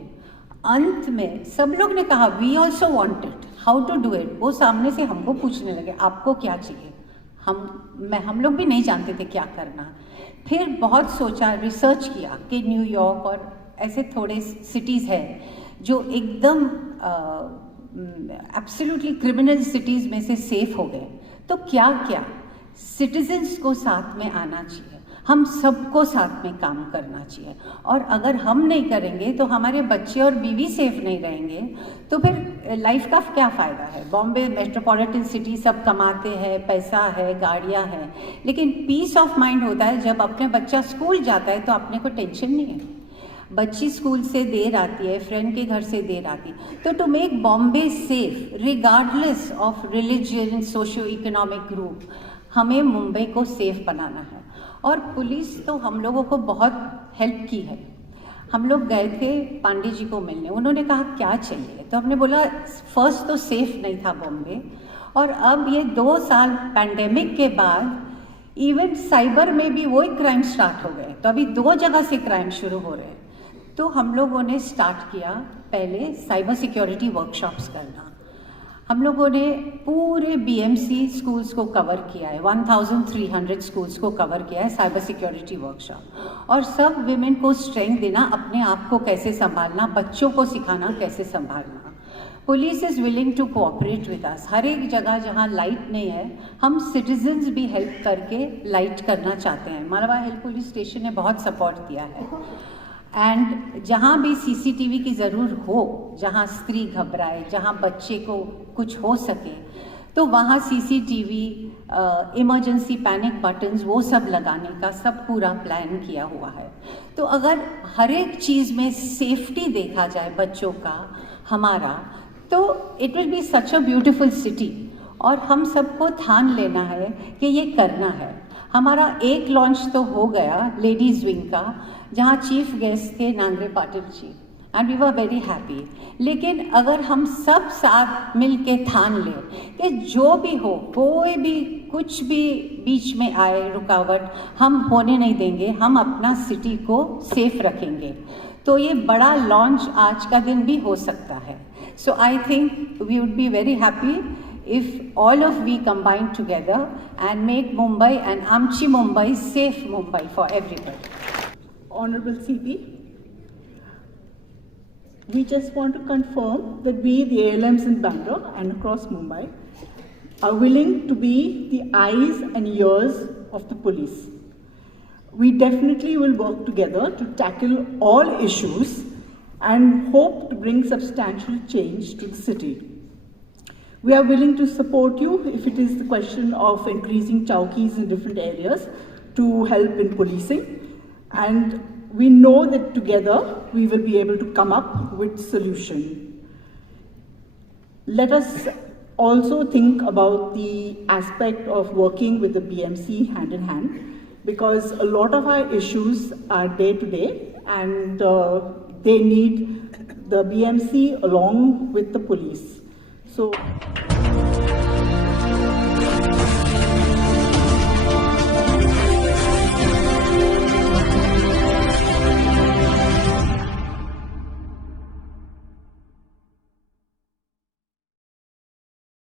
अंत में सब लोग ने कहा we also want it, how to do it. वो सामने से हमको पूछने लगे आपको क्या चाहिए। हम लोग भी नहीं जानते थे क्या करना। फिर बहुत सोचा, रिसर्च किया कि न्यूयॉर्क और ऐसे थोड़े सिटीज़ हैं जो एकदम एब्सोल्युटली क्रिमिनल सिटीज़ में से सेफ हो गए। तो क्या क्या सिटीजन्स को साथ में आना चाहिए, हम सबको साथ में काम करना चाहिए। और अगर हम नहीं करेंगे तो हमारे बच्चे और बीवी सेफ नहीं रहेंगे, तो फिर लाइफ का क्या फ़ायदा है? बॉम्बे मेट्रोपॉलिटन सिटी, सब कमाते हैं, पैसा है, गाड़ियाँ हैं, लेकिन पीस ऑफ माइंड होता है जब अपने बच्चा स्कूल जाता है तो अपने को टेंशन नहीं है। बच्ची स्कूल से देर आती है, फ्रेंड के घर से देर आती है। तो to make Bombay safe regardless of religion, socio economic group, हमें मुंबई को सेफ बनाना है। और पुलिस तो हम लोगों को बहुत हेल्प की है। हम लोग गए थे पांडे जी को मिलने, उन्होंने कहा क्या चाहिए, तो हमने बोला फर्स्ट तो सेफ नहीं था बॉम्बे, और अब ये 2 साल पैंडेमिक के बाद इवन साइबर में भी वही क्राइम स्टार्ट हो गए। तो अभी 2 जगह से क्राइम शुरू हो रहे हैं। तो हम लोगों ने स्टार्ट किया पहले साइबर सिक्योरिटी वर्कशॉप्स करना। हम लोगों ने पूरे बीएमसी स्कूल्स को कवर किया है, 1300 स्कूल्स को कवर किया है साइबर सिक्योरिटी वर्कशॉप। और सब विमेन को स्ट्रेंथ देना, अपने आप को कैसे संभालना, बच्चों को सिखाना कैसे संभालना। Police is willing to cooperate with us. हर एक जगह जहाँ लाइट नहीं है, हम सिटीजन्स भी हेल्प करके लाइट करना चाहते हैं। मालवा हिल पुलिस स्टेशन ने बहुत सपोर्ट दिया है। एंड जहाँ भी सीसीटीवी की ज़रूरत हो, जहाँ स्त्री घबराए, जहाँ बच्चे को कुछ हो सके, तो वहाँ सीसीटीवी, इमरजेंसी पैनिक बटन्स, वो सब लगाने का सब पूरा प्लान किया हुआ है। तो अगर हर एक चीज़ में सेफ्टी देखा जाए बच्चों का, हमारा, तो it will be such a beautiful city. और हम सबको ठान लेना है कि ये करना है। हमारा एक लॉन्च तो हो गया लेडीज़ विंग का, जहाँ चीफ गेस्ट थे Nangre Patil ji, and we were very happy. लेकिन अगर हम सब साथ मिल के ठान लें कि जो भी हो, कोई भी कुछ भी बीच में आए रुकावट, हम होने नहीं देंगे, हम अपना सिटी को सेफ रखेंगे, तो ये बड़ा लॉन्च आज का दिन भी हो सकता है। So I think we would be very happy if all of we combine together and make Mumbai and Amchi Mumbai safe Mumbai for everybody. Honorable CP, we just want to confirm that we, the ALMs in Bangalore and across Mumbai, are willing to be the eyes and ears of the police. We definitely will work together to tackle all issues and hope to bring substantial change to the city. We are willing to support you if it is the question of increasing chowkis in different areas to help in policing, and we know that together we will be able to come up with solution. Let us also think about the aspect of working with the BMC hand in hand, because a lot of our issues are day to day, and they need the BMC along with the police. So